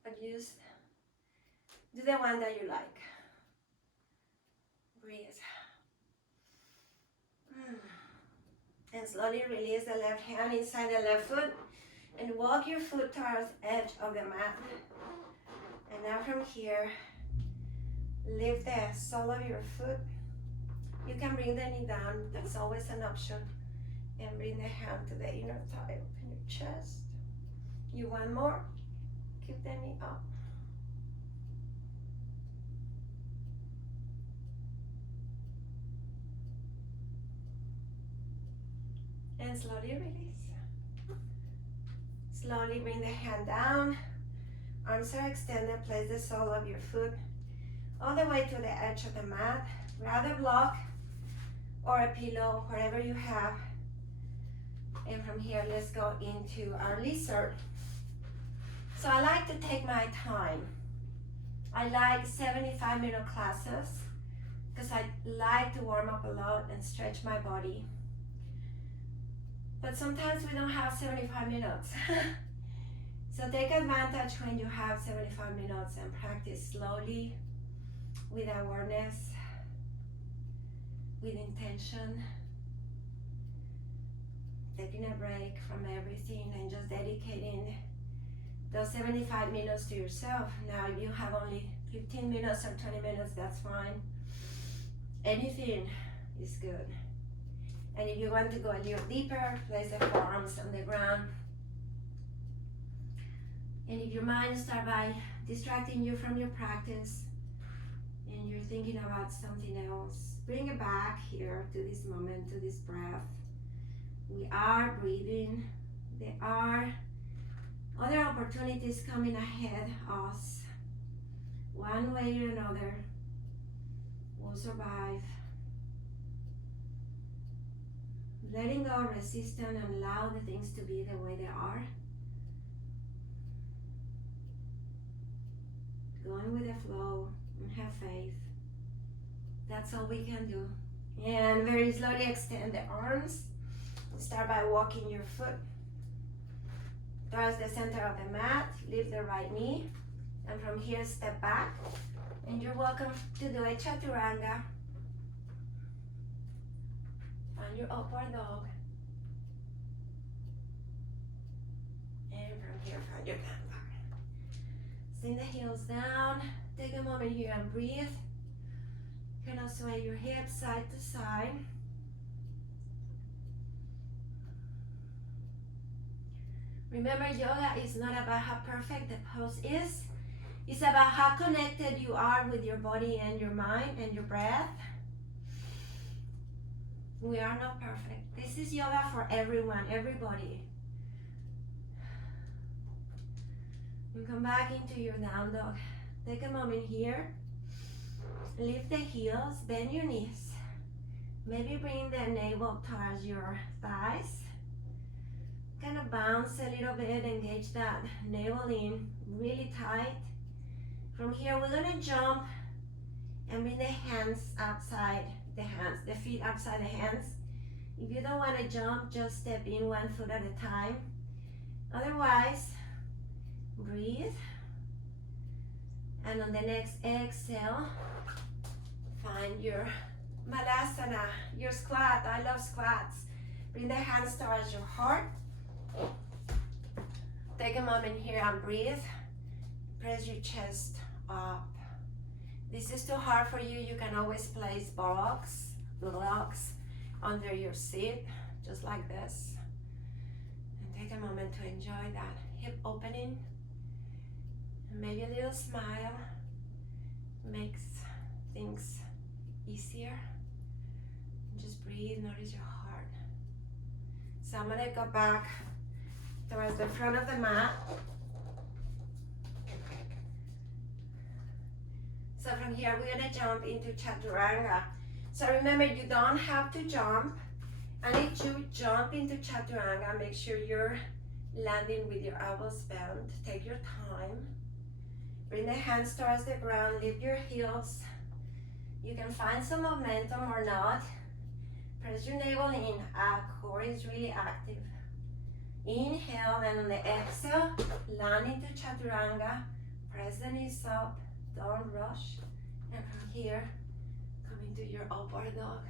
But do the one that you like. Breathe. And slowly release the left hand inside the left foot and walk your foot towards the edge of the mat. And now from here, lift the sole of your foot. You can bring the knee down, that's always an option. And bring the hand to the inner thigh, open your chest. You want more? Keep the knee up. And slowly release. Slowly bring the hand down. Arms are extended. Place the sole of your foot all the way to the edge of the mat. Grab a block or a pillow, wherever you have. And from here, let's go into our lizard. So I like to take my time. I like 75-minute classes because I like to warm up a lot and stretch my body. But sometimes we don't have 75 minutes. So take advantage when you have 75 minutes and practice slowly, with awareness, with intention. taking a break from everything and just dedicating those 75 minutes to yourself. Now, if you have only 15 minutes or 20 minutes, that's fine. Anything is good. And if you want to go a little deeper, place the forearms on the ground. And if your mind starts by distracting you from your practice and you're thinking about something else, bring it back here to this moment, to this breath. We are breathing. There are other opportunities coming ahead of us. One way or another, we'll survive. Letting go of resistance and allow the things to be the way they are. Going with the flow and have faith. That's all we can do. And very slowly extend the arms. Start by walking your foot towards the center of the mat. Lift the right knee. And from here, step back. And you're welcome to do a chaturanga. Find your upward dog. And from here, find your down dog. Send the heels down. Take a moment here and breathe. Kind of sway your hips side to side. Remember, yoga is not about how perfect the pose is. It's about how connected you are with your body and your mind and your breath. We are not perfect. This is yoga for everyone, everybody. And come back into your down dog. Take a moment here. Lift the heels, bend your knees. Maybe bring the navel towards your thighs. Kind of bounce a little bit, engage that navel in really tight. From here, we're gonna jump and bring the hands outside the hands, the feet outside the hands. If you don't wanna jump, just step in 1 foot at a time. Otherwise, breathe. And on the next exhale, find your Malasana, your squat. I love squats. Bring the hands towards your heart. Take a moment here and breathe. Press your chest up. This is too hard for you. You can always place blocks under your seat, just like this. And take a moment to enjoy that hip opening. And maybe a little smile makes things easier. Just breathe, notice your heart. So I'm gonna go back towards the front of the mat. So from here, we're gonna jump into chaturanga. So remember, you don't have to jump. And if you jump into chaturanga, make sure you're landing with your elbows bent. Take your time. Bring the hands towards the ground, lift your heels. You can find some momentum or not. Press your navel in, core is really active. Inhale, and on the exhale, land into chaturanga. Press the knees up, don't rush. And from here, come into your upward dog.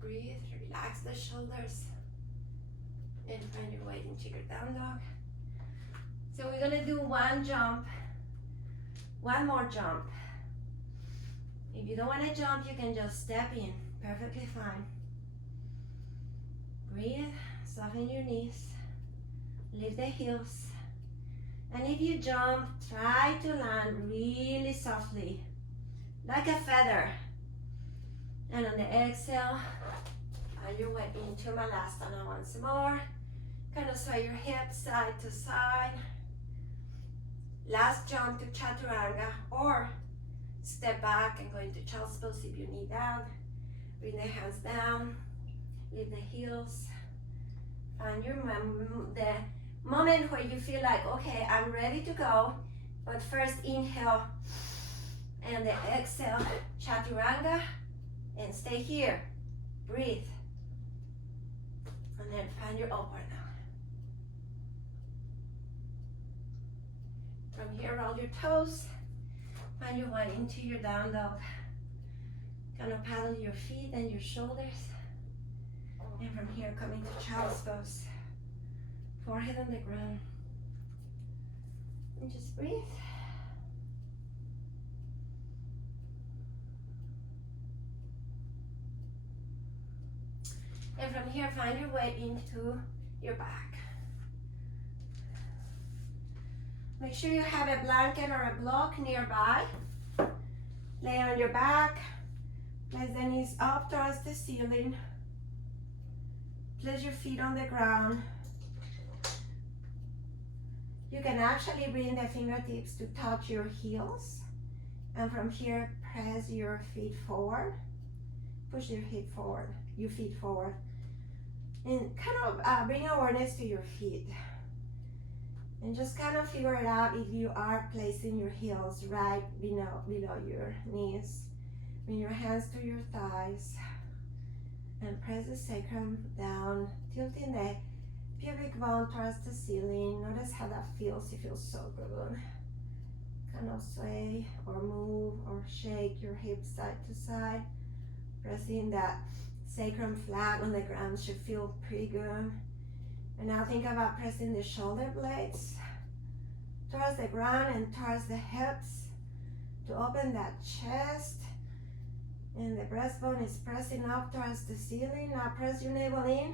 Breathe, relax the shoulders. And find your way into your down dog. So we're gonna do one jump, one more jump. If you don't wanna jump, you can just step in, perfectly fine. Breathe, soften your knees, lift the heels. And if you jump, try to land really softly, like a feather. And on the exhale, find your way into Malasana once more. Kind of sway your hips side to side. Last jump to chaturanga, or step back and go into child's pose if you need that. Bring the hands down, lift the heels. Find your the moment where you feel like, okay, I'm ready to go. But first inhale, and the exhale, chaturanga, and stay here. Breathe. And then find your upward dog. From here, roll your toes. Find your way into your down dog. Kind of paddle your feet and your shoulders. And from here, coming to child's pose. Forehead on the ground. And just breathe. And from here, find your way into your back. Make sure you have a blanket or a block nearby. Lay on your back. Place the knees up towards the ceiling. Place your feet on the ground. You can actually bring the fingertips to touch your heels. And from here, press your feet forward. Push your feet forward. And kind of bring awareness to your feet. And just kind of figure it out if you are placing your heels right below your knees. Bring your hands to your thighs. And press the sacrum down, tilting the pubic bone towards the ceiling. Notice how that feels. It feels so good. Kind of sway or move or shake your hips side to side. Pressing that sacrum flat on the ground should feel pretty good. And now think about pressing the shoulder blades towards the ground and towards the hips to open that chest. And the breastbone is pressing up towards the ceiling. Now press your navel in,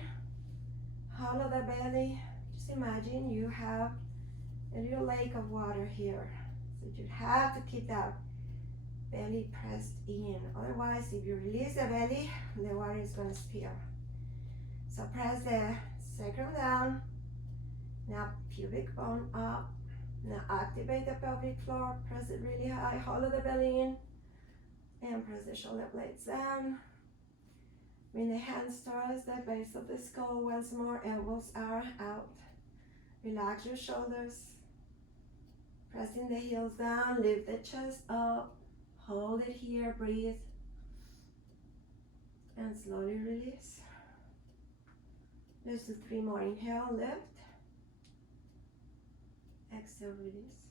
hollow the belly. Just imagine you have a little lake of water here. So you have to keep that belly pressed in. Otherwise, if you release the belly, the water is going to spill. So press the sacrum down. Now pubic bone up. Now activate the pelvic floor. Press it really high. Hollow the belly in. And press the shoulder blades down. Bring the hands towards the base of the skull once more. Elbows are out. Relax your shoulders. Pressing the heels down. Lift the chest up. Hold it here. Breathe. And slowly release. Let's do 3 more. Inhale, lift. Exhale, release.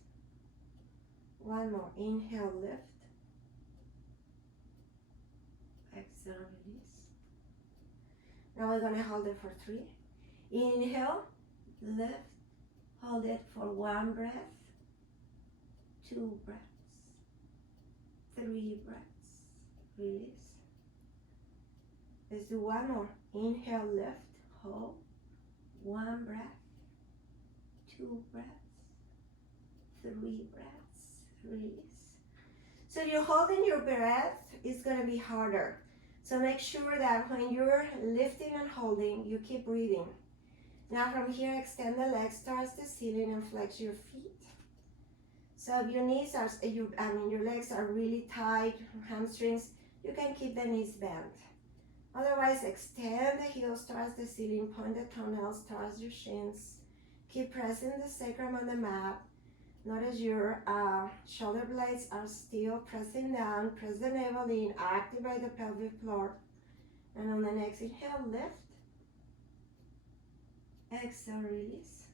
1 more. Inhale, lift. Exhale, release. Now we're going to hold it for 3. Inhale, lift. Hold it for 1 breath. 2 breaths. 3 breaths. Release. Let's do 1 more. Inhale, lift. Hold. 1 breath. 2 breaths. 3 breaths. Release. So you're holding your breath, it's going to be harder. So make sure that when you're lifting and holding, you keep breathing. Now from here, extend the legs towards the ceiling and flex your feet. So if your knees are, your legs are really tight, hamstrings, you can keep the knees bent. Otherwise, extend the heels towards the ceiling, point the toenails towards your shins. Keep pressing the sacrum on the mat. Notice your shoulder blades are still pressing down. Press the navel in, activate the pelvic floor. And on the next inhale, lift. Exhale, release.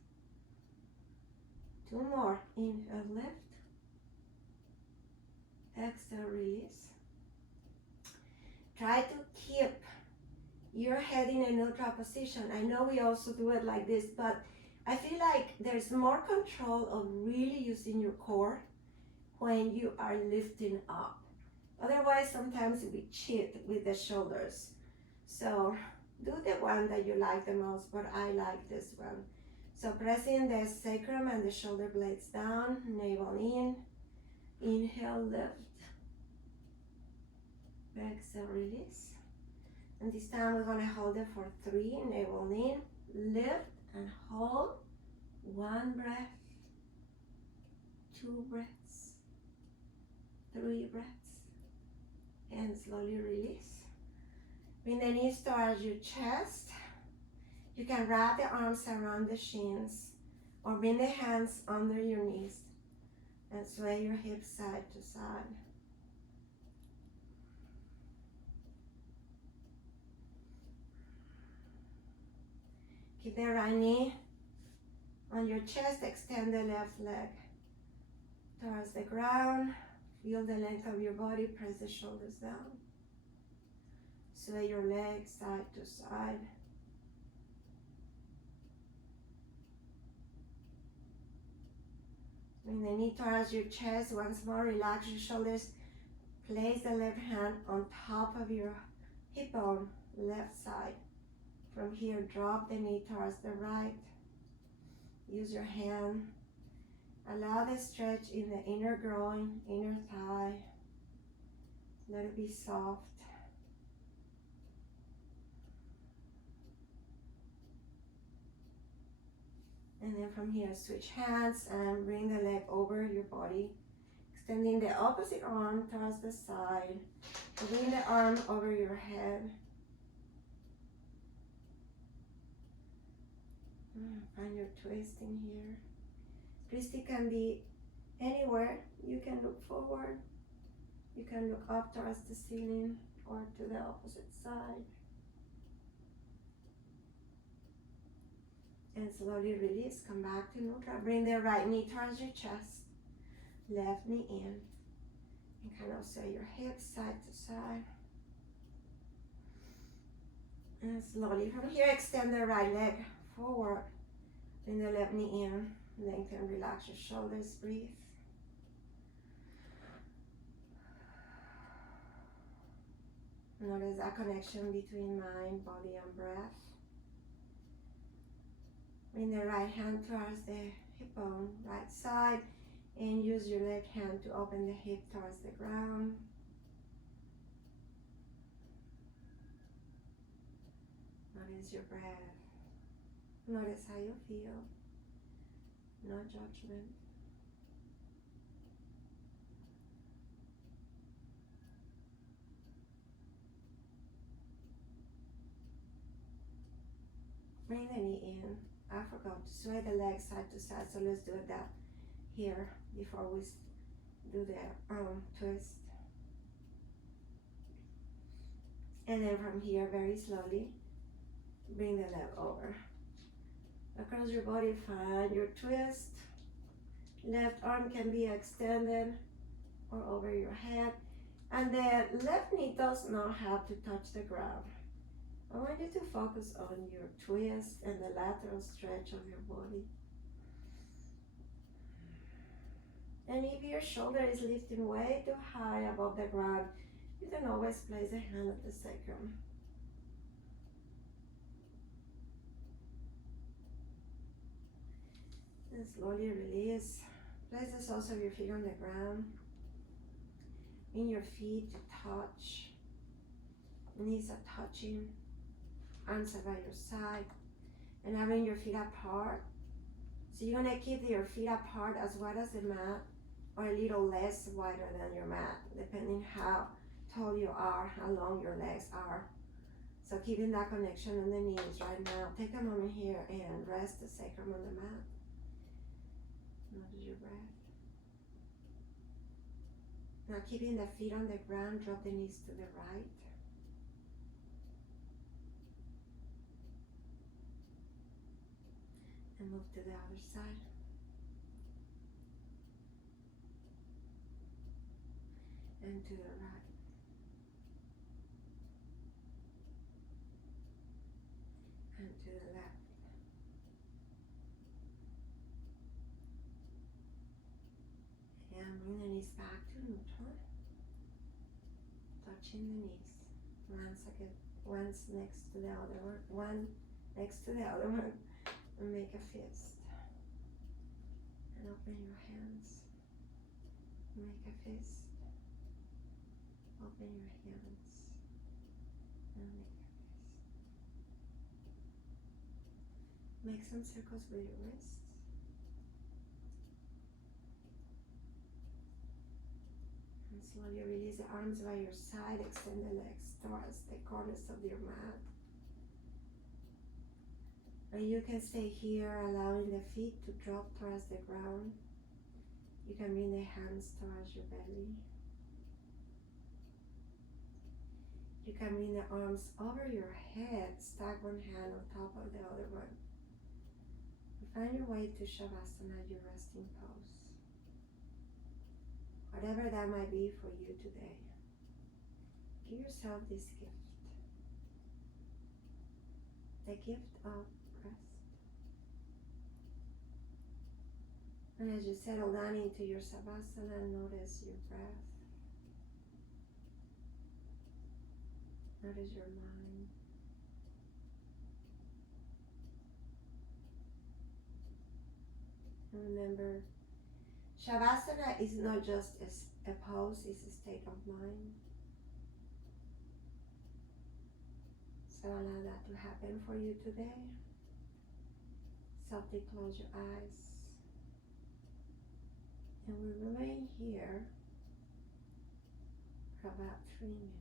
2 more. Inhale, lift. Exhale, release. Try to keep your head in a neutral position. I know we also do it like this, but I feel like there's more control of really using your core when you are lifting up. Otherwise, sometimes we cheat with the shoulders. So do the one that you like the most, but I like this one. So pressing the sacrum and the shoulder blades down, navel in, inhale, lift. Exhale, release. And this time we're gonna hold it for 3, navel in, lift, and hold. 1 breath, 2 breaths, 3 breaths, and slowly release. Bring the knees towards your chest. You can wrap the arms around the shins or bring the hands under your knees and sway your hips side to side. Keep the right knee on your chest, extend the left leg towards the ground. Feel the length of your body, press the shoulders down. Sway your legs side to side. Bring the knee towards your chest. Once more, relax your shoulders. Place the left hand on top of your hip bone, left side. From here, drop the knee towards the right. Use your hand. Allow the stretch in the inner groin, inner thigh. Let it be soft. And then from here, switch hands and bring the leg over your body. Extending the opposite arm towards the side. Bring the arm over your head. Find your twist in here. Twisting can be anywhere. You can look forward. You can look up towards the ceiling or to the opposite side. And slowly release. Come back to neutral. Bring the right knee towards your chest. Left knee in. And kind of sway your hips side to side. And slowly from here, extend the right leg forward. Bring the left knee in. Lengthen, relax your shoulders. Breathe. Notice that connection between mind, body, and breath. Bring the right hand towards the hip bone, right side, and use your left hand to open the hip towards the ground. Notice your breath. Notice how you feel. No judgment. Bring the knee in. I forgot to sway the legs side to side, so let's do that here before we do the twist. And then from here, very slowly, bring the leg over. Across your body, find your twist. Left arm can be extended or over your head. And the left knee does not have to touch the ground. I want you to focus on your twist and the lateral stretch of your body. And if your shoulder is lifting way too high above the ground, you can always place a hand at the sacrum. And slowly release. Place the soles of your feet on the ground. Bring your feet to touch. Knees are touching. Arms are by your side. And now bring your feet apart. So you're going to keep your feet apart as wide as the mat, or a little less wider than your mat, depending how tall you are, how long your legs are. So keeping that connection on the knees right now. Take a moment here and rest the sacrum on the mat. Notice your breath. Now keeping the feet on the ground, drop the knees to the right. And move to the other side. And to the right. And to the left. And bring the knees back to neutral. Touching the knees. Once next to the other one. One next to the other one. And make a fist. And open your hands. Make a fist. Open your hands. And make a fist. Make some circles with your wrists. And slowly release the arms by your side. Extend the legs towards the corners of your mat. And you can stay here, allowing the feet to drop towards the ground. You can bring the hands towards your belly. You can bring the arms over your head, stack one hand on top of the other one. And find your way to Shavasana, your resting pose. Whatever that might be for you today. Give yourself this gift. The gift of rest. And as you settle down into your Savasana, notice your breath. Notice your mind. And remember, Shavasana is not just a pose, it's a state of mind. So allow that to happen for you today. Softly close your eyes. And we remain here for about 3 minutes.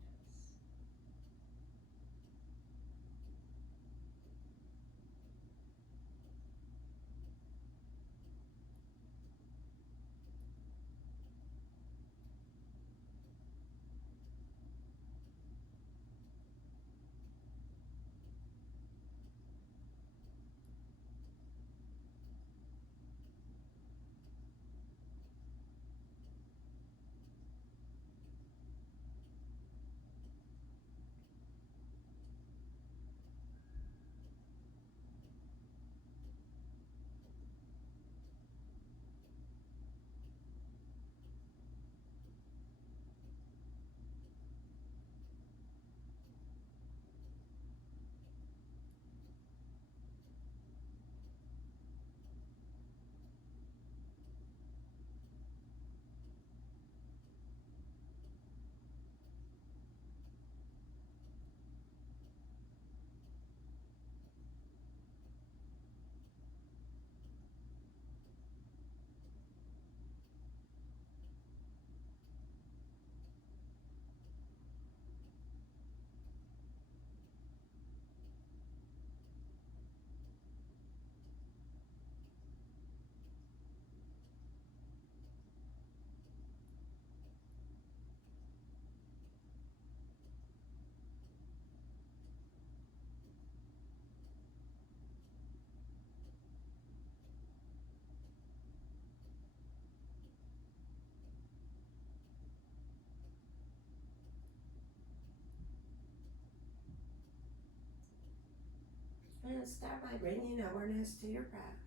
And start by bringing awareness to your breath.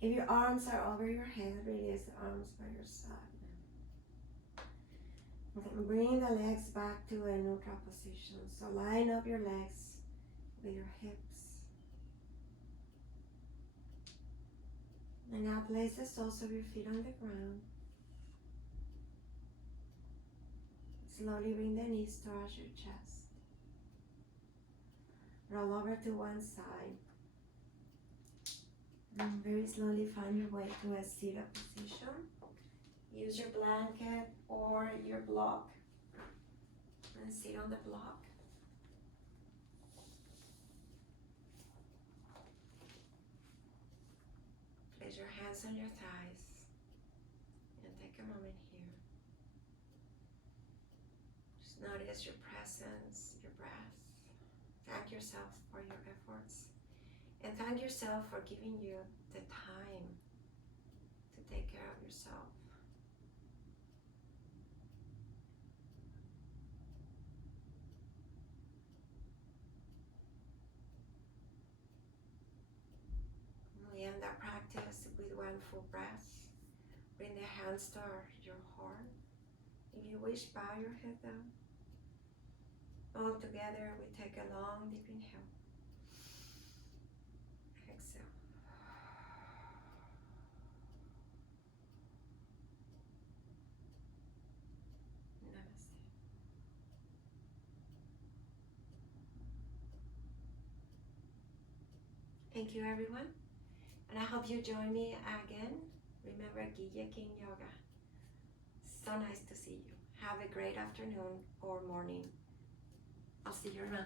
If your arms are over your head, release the arms by your side. And bring the legs back to a neutral position. So line up your legs with your hips. And now place the soles of your feet on the ground. Slowly bring the knees towards your chest. Roll over to one side. And very slowly find your way to a seated position. Use your blanket or your block and sit on the block. Place your hands on your thighs and take a moment here. Just notice your presence, your breath. Thank yourself for your efforts. And thank yourself for giving you the time to take care of yourself. We end our practice with one full breath. Bring the hands to your heart. If you wish, bow your head down. All together, we take a long, deep inhale. Exhale. Namaste. Thank you, everyone. And I hope you join me again. Remember GuilleKing Yoga. So nice to see you. Have a great afternoon or morning. I'll see you around.